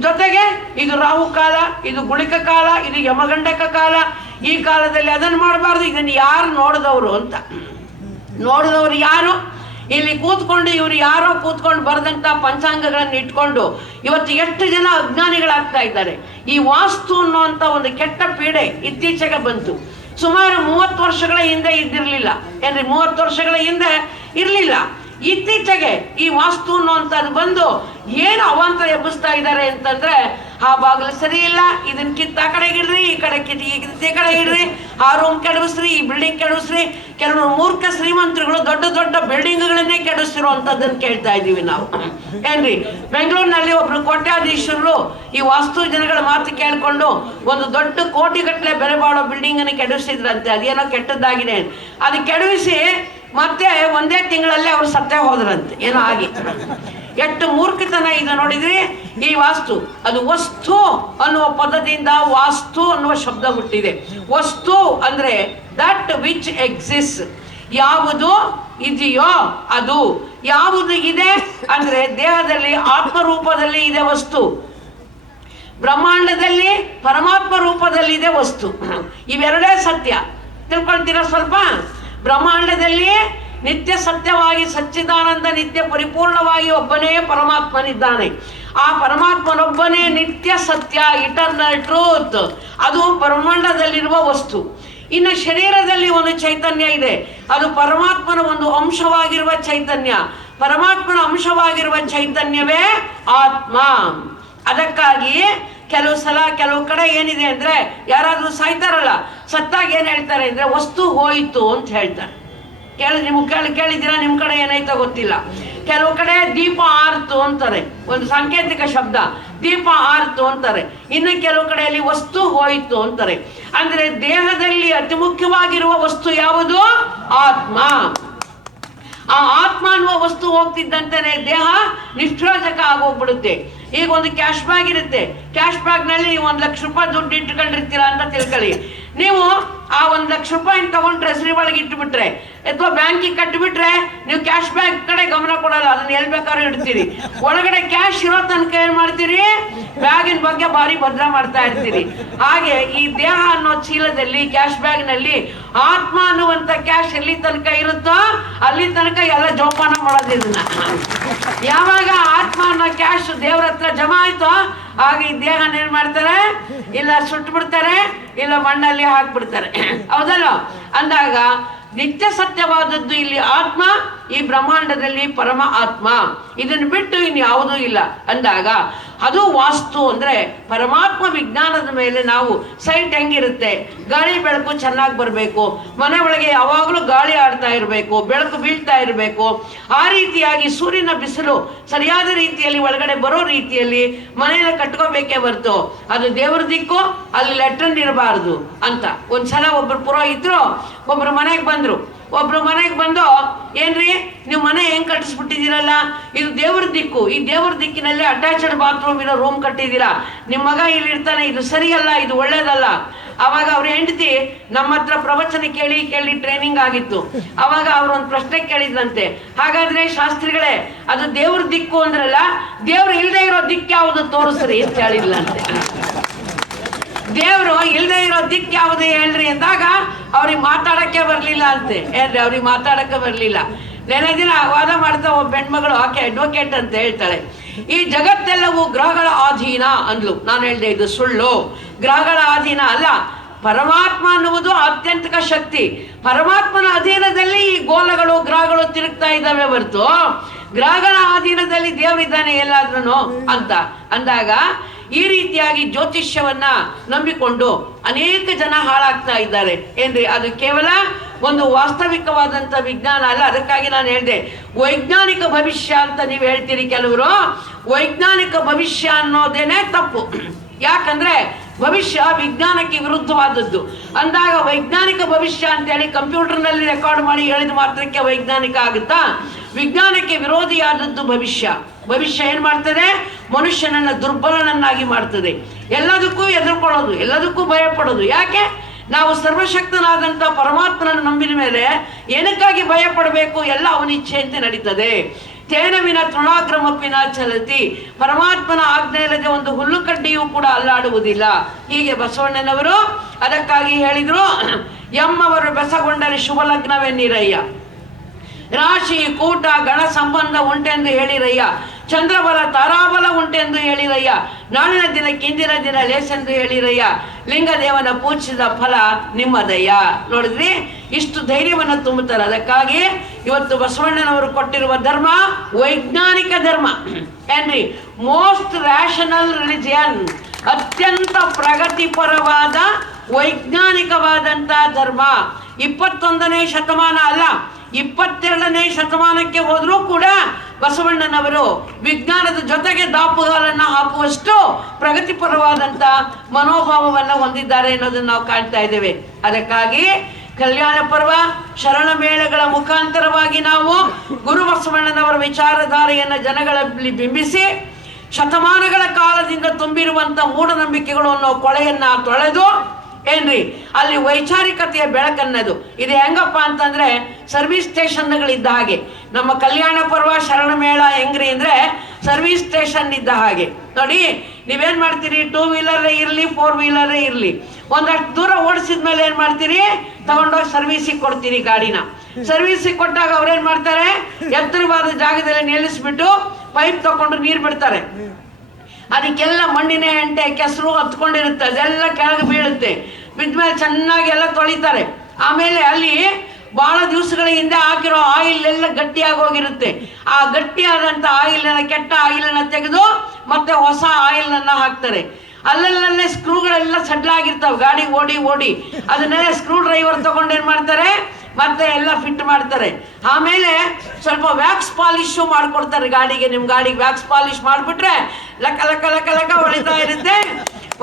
ಜೊತೆಗೆ ಇದು ರಾಹುಕಾಲ, ಇದು ಗುಳಿಕ ಕಾಲ, ಇದು ಯಮಗಂಡಕ ಕಾಲ. ಈ ಕಾಲದಲ್ಲಿ ಅದನ್ನು ಮಾಡಬಾರ್ದು. ಇದನ್ನು ಯಾರು ನೋಡಿದವರು ಅಂತ, ನೋಡಿದವರು ಯಾರು? ಇಲ್ಲಿ ಕೂತ್ಕೊಂಡು ಇವರು ಯಾರೋ ಕೂತ್ಕೊಂಡು ಬರೆದಂಥ ಪಂಚಾಂಗಗಳನ್ನು ಇಟ್ಕೊಂಡು ಇವತ್ತು ಎಷ್ಟು ಜನ ಅಜ್ಞಾನಿಗಳಾಗ್ತಾ ಇದ್ದಾರೆ. ಈ ವಾಸ್ತು ಅನ್ನುವಂಥ ಒಂದು ಕೆಟ್ಟ ಪೀಡೆ ಇತ್ತೀಚೆಗೆ ಬಂತು. ಸುಮಾರು 30 ವರ್ಷಗಳ ಹಿಂದೆ ಇದ್ದಿರಲಿಲ್ಲ ಏನ್ರಿ, 30 ವರ್ಷಗಳ ಹಿಂದೆ ಇರಲಿಲ್ಲ. ಇತ್ತೀಚೆಗೆ ಈ ವಾಸ್ತು ಅನ್ನುವಂಥದ್ದು ಬಂದು ಏನು ಅವಾಂತರ ಎಬ್ಬಿಸ್ತಾ ಇದ್ದಾರೆ ಅಂತಂದ್ರೆ, ಆ ಬಾಗಿಲು ಸರಿ ಇಲ್ಲ, ಇದನ್ನ ಕಿತ್ತ ಆ ಕಡೆಗೆ ಇಡ್ರಿ, ಈ ಕಡೆ ಕಿತ್ತ ಈ ಕಡೆ ಇಡ್ರಿ, ಆ ರೂಮ್ ಕೆಡವಿಸ್ರಿ, ಈ ಬಿಲ್ಡಿಂಗ್ ಕೆಡವಿಸ್ರಿ. ಕೆಲವರು ಮೂರ್ಖ ಶ್ರೀಮಂತರುಗಳು ದೊಡ್ಡ ದೊಡ್ಡ ಬಿಲ್ಡಿಂಗ್ಗಳನ್ನೇ ಕೆಡಿಸಿರುವಂಥದ್ದನ್ನು ಕೇಳ್ತಾ ಇದ್ದೀವಿ ನಾವು ಏನ್ರಿ. ಬೆಂಗಳೂರಿನಲ್ಲಿ ಒಬ್ರು ಕೋಟ್ಯಾಧೀಶರು ಈ ವಾಸ್ತು ಜನಗಳ ಮಾತು ಕೇಳ್ಕೊಂಡು ಒಂದು ದೊಡ್ಡ ಕೋಟಿಗಟ್ಟಲೆ ಬೆಲೆ ಬಾಳೋ ಬಿಲ್ಡಿಂಗ್ ಅನ್ನು ಕೆಡಿಸಿದ್ರಂತೆ. ಅದೇನೋ ಕೆಟ್ಟದ್ದಾಗಿದೆ. ಅದು ಕೆಡವಿಸಿ ಮತ್ತೆ ಒಂದೇ ತಿಂಗಳಲ್ಲೇ ಅವ್ರು ಸತ್ತೇ ಹೋದ್ರಂತೆ, ಏನೋ ಆಗಿ. ಎಷ್ಟು ಮೂರ್ಖತನ ಇದು ನೋಡಿದ್ರಿ. ಈ ವಾಸ್ತು ಅದು ವಸ್ತು ಅನ್ನುವ ಪದದಿಂದ ವಾಸ್ತು ಅನ್ನುವ ಶಬ್ದ ಹುಟ್ಟಿದೆ. ವಸ್ತು ಅಂದ್ರೆ ದಟ್ ವಿಚ್ ಎಕ್ಸಿಸ್ಟ್, ಯಾವುದು ಇದೆಯೋ ಅದು. ಯಾವುದು ಇದೆ ಅಂದ್ರೆ ದೇಹದಲ್ಲಿ ಆತ್ಮರೂಪದಲ್ಲಿ ಇದೆ ವಸ್ತು, ಬ್ರಹ್ಮಾಂಡದಲ್ಲಿ ಪರಮಾತ್ಮ ರೂಪದಲ್ಲಿ ಇದೆ ವಸ್ತು. ಇವೆರಡೇ ಸತ್ಯ. ತಿಳ್ಕೊಳ್ತೀರಾ ಸ್ವಲ್ಪ? ಬ್ರಹ್ಮಾಂಡದಲ್ಲಿ ನಿತ್ಯ ಸತ್ಯವಾಗಿ ಸಚ್ಚಿದಾನಂದ ನಿತ್ಯ ಪರಿಪೂರ್ಣವಾಗಿ ಒಬ್ಬನೇ ಪರಮಾತ್ಮನಿದ್ದಾನೆ. ಆ ಪರಮಾತ್ಮನೊಬ್ಬನೇ ನಿತ್ಯ ಸತ್ಯ, ಇಟರ್ನಲ್ ಟ್ರೂತ್. ಅದು ಬ್ರಹ್ಮಾಂಡದಲ್ಲಿರುವ ವಸ್ತು. ಇನ್ನು ಶರೀರದಲ್ಲಿ ಒಂದು ಚೈತನ್ಯ ಇದೆ, ಅದು ಪರಮಾತ್ಮನ ಒಂದು ಅಂಶವಾಗಿರುವ ಚೈತನ್ಯ. ಪರಮಾತ್ಮನ ಅಂಶವಾಗಿರುವ ಚೈತನ್ಯವೇ ಆತ್ಮ. ಅದಕ್ಕಾಗಿ ಕೆಲವು ಸಲ ಕೆಲವು ಕಡೆ ಏನಿದೆ ಅಂದ್ರೆ, ಯಾರಾದ್ರೂ ಸಾಯ್ತಾರಲ್ಲ, ಸತ್ತಾಗ ಏನ್ ಹೇಳ್ತಾರೆ ಅಂದ್ರೆ ವಸ್ತು ಹೋಯಿತು ಅಂತ ಹೇಳ್ತಾರೆ. ಕೇಳಿದ್ದೀರಾ? ನಿಮ್ ಕಡೆ ಏನಾಯ್ತೋ ಗೊತ್ತಿಲ್ಲ. ಕೆಲವು ಕಡೆ ದೀಪ ಆರ್ತು ಅಂತಾರೆ, ಒಂದು ಸಾಂಕೇತಿಕ ಶಬ್ದ, ದೀಪ ಆರ್ತು ಅಂತಾರೆ. ಇನ್ನು ಕೆಲವು ಕಡೆಯಲ್ಲಿ ವಸ್ತು ಹೋಯಿತು ಅಂತಾರೆ. ಅಂದ್ರೆ ದೇಹದಲ್ಲಿ ಅತಿ ಮುಖ್ಯವಾಗಿರುವ ವಸ್ತು ಯಾವುದು? ಆತ್ಮ. ಆ ಆತ್ಮ ಅನ್ನುವ ವಸ್ತು ಹೋಗ್ತಿದ್ದಂತೆನೆ ದೇಹ ನಿಷ್ಪ್ರಯೋಜಕ ಆಗೋಗ್ಬಿಡುತ್ತೆ. ಈಗ ಒಂದು ಕ್ಯಾಶ್ ಬ್ಯಾಗ್ ಇರುತ್ತೆ, ಕ್ಯಾಶ್ ಬ್ಯಾಗ್ ನಲ್ಲಿ ನೀವು 1 ಲಕ್ಷ ರೂಪಾಯಿ ದುಡ್ಡು ಇಟ್ಕೊಂಡಿರ್ತೀರಾ ಅಂತ ತಿಳ್ಕೊಳ್ಳಿ. ನೀವು ಆ 1 ಲಕ್ಷ ರೂಪಾಯಿ ತಗೊಂಡು ಟ್ರೆಸರಿ ಒಳಗೆ ಇಟ್ಬಿಟ್ರೆ ಅಥವಾ ಬ್ಯಾಂಕಿಗೆ ಕಟ್ಟಿಬಿಟ್ರೆ ನೀವು ಕ್ಯಾಶ್ ಬ್ಯಾಗ್ ಕಡೆ ಗಮನ ಕೊಡಲ್ಲ, ಅದನ್ನ ಎಲ್ಲಿ ಬೇಕಾದ್ರೂ ಇಡ್ತೀರಿ. ಒಳಗಡೆ ಕ್ಯಾಶ್ ಇರೋ ತನಕ ಏನ್ ಮಾಡ್ತೀರಿ? ಬ್ಯಾಗಿನ ಬಗ್ಗೆ ಭಾರಿ ಭದ್ರ ಮಾಡ್ತಾ ಇರ್ತೀರಿ. ಹಾಗೆ ಈ ದೇಹ ಅನ್ನೋ ಚೀಲದಲ್ಲಿ, ಕ್ಯಾಶ್ ಬ್ಯಾಗ್ ನಲ್ಲಿ ಆತ್ಮ ಅನ್ನುವಂತ ಕ್ಯಾಶ್ ಎಲ್ಲಿ ತನಕ ಇರುತ್ತೋ ಅಲ್ಲಿ ತನಕ ಎಲ್ಲ ಜೋಪಾನ ಮಾಡೋದು. ಇದನ್ನ ಯಾವಾಗ ಆತ್ಮ ಅನ್ನೋ ಕ್ಯಾಶ್ ದೇವ್ರ ಹತ್ರ ಜಮಾ ಆಯ್ತೋ ಆಗ ಈ ದೇಹನ ಏನ್ ಮಾಡ್ತಾರೆ? ಇಲ್ಲ ಸುಟ್ಟು ಬಿಡ್ತಾರೆ, ಇಲ್ಲ ಮಣ್ಣಲ್ಲಿ ಹಾಕ್ಬಿಡ್ತಾರೆ. ಹೌದಲ್ಲ? ಅಂದಾಗ ನಿತ್ಯ ಸತ್ಯವಾದದ್ದು ಇಲ್ಲಿ ಆತ್ಮ, ಈ ಬ್ರಹ್ಮಾಂಡದಲ್ಲಿ ಪರಮ ಆತ್ಮ. ಇದನ್ನು ಬಿಟ್ಟು ಇನ್ನು ಯಾವುದೂ ಇಲ್ಲ ಅಂದಾಗ ಅದು ವಾಸ್ತು. ಅಂದ್ರೆ ಪರಮಾತ್ಮ ವಿಜ್ಞಾನದ ಮೇಲೆ ನಾವು ಸೈಟ್ ಹೆಂಗಿರುತ್ತೆ, ಗಾಳಿ ಬೆಳಕು ಚೆನ್ನಾಗಿ ಬರಬೇಕು, ಮನೆ ಒಳಗೆ ಯಾವಾಗಲೂ ಗಾಳಿ ಆಡ್ತಾ ಇರಬೇಕು, ಬೆಳಕು ಬೀಳ್ತಾ ಇರಬೇಕು. ಆ ರೀತಿಯಾಗಿ ಸೂರ್ಯನ ಬಿಸಿಲು ಸರಿಯಾದ ರೀತಿಯಲ್ಲಿ ಒಳಗಡೆ ಬರೋ ರೀತಿಯಲ್ಲಿ ಮನೆಯನ್ನ ಕಟ್ಕೋಬೇಕೇ ಹೊರತು ಅದು ದೇವ್ರ ದಿಕ್ಕು, ಅಲ್ಲಿ ಲೆಟ್ರನ್ ಇರಬಾರ್ದು ಅಂತ. ಒಂದ್ಸಲ ಒಬ್ರು ಪುರೋಹಿತರು ಒಬ್ರು ಮನೆಗೆ ಬಂದ್ರು. ಒಬ್ರು ಮನೆಗೆ ಬಂದು, ಏನ್ರಿ ನೀವು ಮನೆ ಹೆಂಗ್ ಕಟ್ಟಿಸ್ಬಿಟ್ಟಿದ್ದೀರಲ್ಲ, ಇದು ದೇವ್ರ ದಿಕ್ಕು, ಈ ದೇವ್ರ ದಿಕ್ಕಿನಲ್ಲಿ ಅಟ್ಯಾಚ್ಡ್ ಬಾತ್ರೂಮ್ ಇರೋ ರೂಮ್ ಕಟ್ಟಿದ್ದೀರಾ, ನಿಮ್ಮ ಮಗ ಇಲ್ಲಿ ಇರ್ತಾನೆ, ಇದು ಸರಿಯಲ್ಲ, ಇದು ಒಳ್ಳೇದಲ್ಲ. ಅವಾಗ ಅವ್ರ ಹೆಂಡತಿ ನಮ್ಮ ಹತ್ರ ಪ್ರವಚನ ಕೇಳಿ ಕೇಳಿ ಟ್ರೈನಿಂಗ್ ಆಗಿತ್ತು. ಅವಾಗ ಅವ್ರೊಂದು ಪ್ರಶ್ನೆ ಕೇಳಿದ್ರಂತೆ, ಹಾಗಾದ್ರೆ ಶಾಸ್ತ್ರಿಗಳೇ ಅದು ದೇವ್ರ ದಿಕ್ಕು ಅಂದ್ರಲ್ಲ, ದೇವ್ರು ಇಲ್ದೇ ಇರೋ ದಿಕ್ಕು ಯಾವುದು ತೋರಿಸ್ರಿ ಅಂತ ಹೇಳಿದ್ಲಂತೆ. ದೇವ್ರು ಇಲ್ದೇ ಇರೋ ದಿಕ್ಕು ಯಾವುದು ಹೇಳ್ರಿ ಅಂದಾಗ ಅವ್ರಿಗೆ ಮಾತಾಡಕ್ಕೆ ಬರ್ಲಿಲ್ಲ ಅಂತೆ. ಏನ್ರಿ ಅವ್ರಿಗೆ ಮಾತಾಡಕ್ಕೆ ಬರ್ಲಿಲ್ಲ. ನೆನೆ ದಿನ ವಾದ ಮಾಡ್ತಾ ಒಬ್ಬ ಹೆಣ್ಮಗಳು, ಆಕೆ ಅಡ್ವೊಕೇಟ್ ಅಂತ ಹೇಳ್ತಾಳೆ, ಈ ಜಗತ್ತೆಲ್ಲವೂ ಗ್ರಹಗಳ ಅಧೀನ ಅಂದ್ಲು. ನಾನು ಹೇಳ್ದೆ ಇದು ಸುಳ್ಳು, ಗ್ರಹಗಳ ಅಧೀನ ಅಲ್ಲ. ಪರಮಾತ್ಮ ಅನ್ನುವುದು ಆತ್ಯಂತಿಕ ಶಕ್ತಿ. ಪರಮಾತ್ಮನ ಅಧೀನದಲ್ಲಿ ಈ ಗೋಲಗಳು ಗ್ರಹಗಳು ತಿರುಗ್ತಾ ಇದ್ದಾವೆ ಹೊರತು ಗ್ರಹಗಳ ಅಧೀನದಲ್ಲಿ ದೇವರಿದ್ದಾನೆ ಎಲ್ಲಾದ್ರೂ ಅಂತ ಅಂದಾಗ, ಈ ರೀತಿಯಾಗಿ ಜ್ಯೋತಿಷ್ಯವನ್ನ ನಂಬಿಕೊಂಡು ಅನೇಕ ಜನ ಹಾಳಾಗ್ತಾ ಇದ್ದಾರೆ. ಏನ್ರಿ ಅದು ಕೇವಲ ಒಂದು ವಾಸ್ತವಿಕವಾದಂಥ ವಿಜ್ಞಾನ ಅಲ್ಲ. ಅದಕ್ಕಾಗಿ ನಾನು ಹೇಳಿದೆ ವೈಜ್ಞಾನಿಕ ಭವಿಷ್ಯ ಅಂತ ನೀವು ಹೇಳ್ತೀರಿ ಕೆಲವರು. ವೈಜ್ಞಾನಿಕ ಭವಿಷ್ಯ ಅನ್ನೋದೇನೆ ತಪ್ಪು. ಯಾಕಂದ್ರೆ ಭವಿಷ್ಯ ವಿಜ್ಞಾನಕ್ಕೆ ವಿರುದ್ಧವಾದದ್ದು. ಅಂದಾಗ ವೈಜ್ಞಾನಿಕ ಭವಿಷ್ಯ ಅಂತೇಳಿ ಕಂಪ್ಯೂಟರ್ನಲ್ಲಿ ರೆಕಾರ್ಡ್ ಮಾಡಿ ಹೇಳಿದ ಮಾತ್ರಕ್ಕೆ ವೈಜ್ಞಾನಿಕ ಆಗುತ್ತಾ? ವಿಜ್ಞಾನಕ್ಕೆ ವಿರೋಧಿಯಾದದ್ದು ಭವಿಷ್ಯ. ಭವಿಷ್ಯ ಏನು ಮಾಡ್ತದೆ? ಮನುಷ್ಯನನ್ನು ದುರ್ಬಲನನ್ನಾಗಿ ಮಾಡ್ತದೆ. ಎಲ್ಲದಕ್ಕೂ ಹೆದರ್ಕೊಳ್ಳೋದು, ಎಲ್ಲದಕ್ಕೂ ಭಯ ಪಡೋದು. ಯಾಕೆ? ನಾವು ಸರ್ವಶಕ್ತನಾದಂಥ ಪರಮಾತ್ಮನನ್ನು ನಂಬಿದ ಮೇಲೆ ಏನಕ್ಕಾಗಿ ಭಯ ಪಡಬೇಕು? ಎಲ್ಲ ಅವನ ಇಚ್ಛೆಯಂತೆ ನಡೀತದೆ. ತೇನವಿನ ತೃಣಾಗ್ರಮಪ್ಪಿನ ಚಲತಿ, ಪರಮಾತ್ಮನ ಆಜ್ಞೆ ಇಲ್ಲದೆ ಒಂದು ಹುಲ್ಲು ಕಡ್ಡಿಯೂ ಕೂಡ ಅಲ್ಲಾಡುವುದಿಲ್ಲ. ಹೀಗೆ ಬಸವಣ್ಣನವರು ಅದಕ್ಕಾಗಿ ಹೇಳಿದ್ರು, ಎಮ್ಮವರು ಬೆಸಗೊಂಡರೆ ಶುಭ ಲಗ್ನವೆನ್ನಿರಯ್ಯ, ರಾಶಿ ಕೂಟ ಗಣ ಸಂಬಂಧ ಉಂಟೆಂದು ಹೇಳಿರಯ್ಯ, ಚಂದ್ರಬಲ ತಾರಾಬಲ ಉಂಟೆಂದು ಹೇಳಿರಯ್ಯ, ನಾಳಿನ ದಿನಕ್ಕೆ ಇಂದಿನ ದಿನ ಲೇಸೆಂದು ಹೇಳಿರಯ್ಯ, ಲಿಂಗದೇವನ ಪೂಜಿಸಿದ ಫಲ ನಿಮ್ಮದಯ್ಯ. ನೋಡಿದ್ರಿ, ಇಷ್ಟು ಧೈರ್ಯವನ್ನು ತುಂಬುತ್ತಾರೆ. ಅದಕ್ಕಾಗಿ ಇವತ್ತು ಬಸವಣ್ಣನವರು ಕೊಟ್ಟಿರುವ ಧರ್ಮ ವೈಜ್ಞಾನಿಕ ಧರ್ಮ ಏನ್ರಿ, ಮೋಸ್ಟ್ ರ್ಯಾಷನಲ್ ರಿಲಿಜಿಯನ್, ಅತ್ಯಂತ ಪ್ರಗತಿಪರವಾದ ವೈಜ್ಞಾನಿಕವಾದಂಥ ಧರ್ಮ. 21ನೇ ಶತಮಾನ ಅಲ್ಲ, 22ನೇ ಶತಮಾನಕ್ಕೆ ಹೋದರೂ ಕೂಡ ಬಸವಣ್ಣನವರು ವಿಜ್ಞಾನದ ಜೊತೆಗೆ ದಾಪುಗಾಲನ್ನು ಹಾಕುವಷ್ಟು ಪ್ರಗತಿಪರವಾದಂಥ ಮನೋಭಾವವನ್ನು ಹೊಂದಿದ್ದಾರೆ ಅನ್ನೋದನ್ನು ನಾವು ಕಾಣ್ತಾ ಇದ್ದೇವೆ. ಅದಕ್ಕಾಗಿ ಕಲ್ಯಾಣ ಪರ್ವ, ಶರಣ ಮೇಳಗಳ ಮುಖಾಂತರವಾಗಿ ನಾವು ಗುರು ಬಸವಣ್ಣನವರ ವಿಚಾರಧಾರೆಯನ್ನು ಜನಗಳಲ್ಲಿ ಬಿಂಬಿಸಿ ಶತಮಾನಗಳ ಕಾಲದಿಂದ ತುಂಬಿರುವಂಥ ಮೂಢನಂಬಿಕೆಗಳು ಅನ್ನೋ ಕೊಳೆಯನ್ನು ತೊಳೆದು ಏನ್ರಿ ಅಲ್ಲಿ ವೈಚಾರಿಕತೆಯ ಬೆಳಕನ್ನದು. ಇದು ಹೆಂಗಪ್ಪ ಅಂತಂದ್ರೆ ಸರ್ವಿಸ್ ಸ್ಟೇಷನ್ಗಳಿದ್ದ ಹಾಗೆ. ನಮ್ಮ ಕಲ್ಯಾಣ ಪರ್ವ ಶರಣ ಮೇಳ ಹೆಂಗ್ರಿ ಅಂದ್ರೆ ಸರ್ವಿಸ್ ಸ್ಟೇಷನ್ ಇದ್ದ ಹಾಗೆ. ನೋಡಿ, ನೀವೇನ್ ಮಾಡ್ತೀರಿ, 2 ವೀಲರೇ ಇರಲಿ 4 ವೀಲರೇ ಇರಲಿ, ಒಂದಷ್ಟು ದೂರ ಓಡಿಸಿದ ಮೇಲೆ ಏನ್ ಮಾಡ್ತೀರಿ, ತಗೊಂಡೋಗಿ ಸರ್ವಿಸಿಗೆ ಕೊಡ್ತೀರಿ ಗಾಡಿನ. ಸರ್ವಿಸಿಗೆ ಕೊಟ್ಟಾಗ ಅವ್ರೇನ್ ಮಾಡ್ತಾರೆ, ಎತ್ತರವಾದ ಜಾಗದಲ್ಲಿ ನಿಲ್ಲಿಸ್ಬಿಟ್ಟು ಪೈಪ್ ತಗೊಂಡು ನೀರು ಬಿಡ್ತಾರೆ. ಅದಕ್ಕೆಲ್ಲ ಮಣ್ಣಿನ ಹೆಂಟೆ ಕೆಸರು ಹತ್ಕೊಂಡಿರುತ್ತೆ, ಅದೆಲ್ಲ ಕೆಳಗೆ ಬೀಳುತ್ತೆ. ಬಿದ್ಮೇಲೆ ಚೆನ್ನಾಗಿ ಎಲ್ಲ ತೊಳಿತಾರೆ. ಆಮೇಲೆ ಅಲ್ಲಿ ಬಹಳ ದಿವಸಗಳ ಹಿಂದೆ ಹಾಕಿರೋ ಆಯಿಲ್ ಎಲ್ಲ ಗಟ್ಟಿಯಾಗಿ ಹೋಗಿರುತ್ತೆ. ಆ ಗಟ್ಟಿಯಾದಂಥ ಆಯಿಲನ್ನ, ಕೆಟ್ಟ ಆಯಿಲನ್ನ ತೆಗೆದು ಮತ್ತೆ ಹೊಸ ಆಯಿಲನ್ನ ಹಾಕ್ತಾರೆ. ಅಲ್ಲಲ್ಲೇ ಸ್ಕ್ರೂಗಳೆಲ್ಲ ಸಡ್ಲಾಗಿರ್ತಾವೆ ಗಾಡಿ ಓಡಿ ಓಡಿ. ಅದನ್ನೆಲ್ಲ ಸ್ಕ್ರೂ ಡ್ರೈವರ್ ತಗೊಂಡು ಏನ್ ಮಾಡ್ತಾರೆ, ಮತ್ತೆ ಎಲ್ಲ ಫಿಟ್ ಮಾಡ್ತಾರೆ. ಆಮೇಲೆ ಸ್ವಲ್ಪ ವ್ಯಾಕ್ಸ್ ಪಾಲಿಶು ಮಾಡ್ಕೊಡ್ತಾರೆ ಗಾಡಿಗೆ. ನಿಮ್ಮ ಗಾಡಿಗೆ ವ್ಯಾಕ್ಸ್ ಪಾಲಿಶ್ ಮಾಡಿಬಿಟ್ರೆ ಲಕ ಲಕ ಲಕ ಲಕ ಹೊಳಿತಾ ಇರುತ್ತೆ.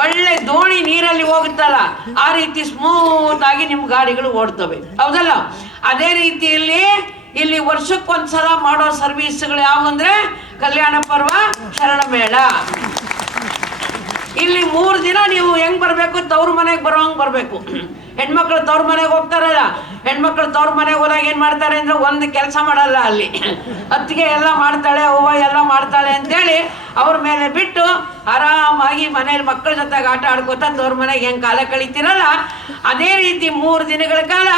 ಒಳ್ಳೆ ದೋಣಿ ನೀರಲ್ಲಿ ಹೋಗುತ್ತಲ್ಲ, ಆ ರೀತಿ ಸ್ಮೂತ್ ಆಗಿ ನಿಮ್ಮ ಗಾಡಿಗಳು ಓಡ್ತವೆ, ಹೌದಲ್ಲ? ಅದೇ ರೀತಿಯಲ್ಲಿ ಇಲ್ಲಿ ವರ್ಷಕ್ಕೊಂದ್ಸಲ ಮಾಡೋ ಸರ್ವಿಸ್ಗಳು ಯಾವುವಂದ್ರೆ ಕಲ್ಯಾಣ ಪರ್ವ, ಶರಣ ಮೇಳ. ಇಲ್ಲಿ 3 ದಿನ ನೀವು ಹೆಂಗ್ ಬರ್ಬೇಕು, ತವ್ರ ಮನೆಗೆ ಬರೋಂಗ್ ಬರ್ಬೇಕು. ಹೆಣ್ಮಕ್ಳು ತವ್ರ ಮನೆಗೆ ಹೋಗ್ತಾರಲ್ಲ, ಹೆಣ್ಮಕ್ಳು ತವ್ರ ಮನೆಗೆ ಹೋದಾಗ ಏನ್ ಮಾಡ್ತಾರೆ ಅಂದ್ರೆ ಒಂದು ಕೆಲಸ ಮಾಡಲ್ಲ. ಅಲ್ಲಿ ಅತ್ತಿಗೆ ಎಲ್ಲ ಮಾಡ್ತಾಳೆ, ಅವ್ವ ಎಲ್ಲ ಮಾಡ್ತಾಳೆ ಅಂತೇಳಿ ಅವ್ರ ಮೇಲೆ ಬಿಟ್ಟು ಆರಾಮಾಗಿ ಮನೇಲಿ ಮಕ್ಕಳ ಜೊತೆಗೆ ಆಟ ಆಡ್ಕೋತಾ ತವ್ರ ಮನೆಗೆ ಹೆಂಗ್ ಕಾಲ ಕಳಿತೀರಲ್ಲ, ಅದೇ ರೀತಿ 3 ದಿನಗಳ ಕಾಲ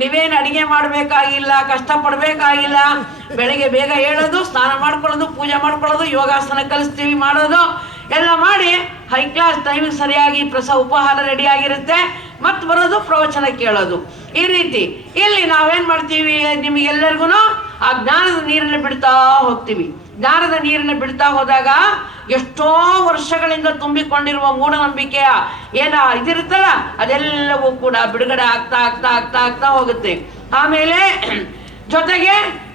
ನೀವೇನು ಅಡಿಗೆ ಮಾಡಬೇಕಾಗಿಲ್ಲ, ಕಷ್ಟಪಡಬೇಕಾಗಿಲ್ಲ. ಬೆಳಿಗ್ಗೆ ಬೇಗ ಹೇಳೋದು, ಸ್ನಾನ ಮಾಡ್ಕೊಳ್ಳೋದು, ಪೂಜೆ ಮಾಡ್ಕೊಳ್ಳೋದು, ಯೋಗಾಸನ ಕಲಿಸ್ತೀವಿ ಮಾಡೋದು ಎಲ್ಲ ಮಾಡಿ ಹೈ ಕ್ಲಾಸ್ ಟೈಮಿಗೆ ಸರಿಯಾಗಿ ಉಪಹಾರ ರೆಡಿ ಆಗಿರುತ್ತೆ. ಮತ್ತೆ ಬರೋದು, ಪ್ರವಚನ ಕೇಳೋದು. ಈ ರೀತಿ ಇಲ್ಲಿ ನಾವೇನ್ ಮಾಡ್ತೀವಿ, ನಿಮಗೆಲ್ಲರಿಗೂ ಆ ಜ್ಞಾನದ ನೀರನ್ನು ಬಿಡ್ತಾ ಹೋಗ್ತೀವಿ. ಜ್ಞಾನದ ನೀರನ್ನು ಬಿಡ್ತಾ ಹೋದಾಗ ಎಷ್ಟೋ ವರ್ಷಗಳಿಂದ ತುಂಬಿಕೊಂಡಿರುವ ಮೂಢನಂಬಿಕೆಯ ಇದಿರುತ್ತಲ್ಲ, ಅದೆಲ್ಲವೂ ಕೂಡ ಬಿಡುಗಡೆ ಆಗ್ತಾ ಆಗ್ತಾ ಆಗ್ತಾ ಆಗ್ತಾ ಹೋಗುತ್ತೆ. ಆಮೇಲೆ ಜೊತೆಗೆ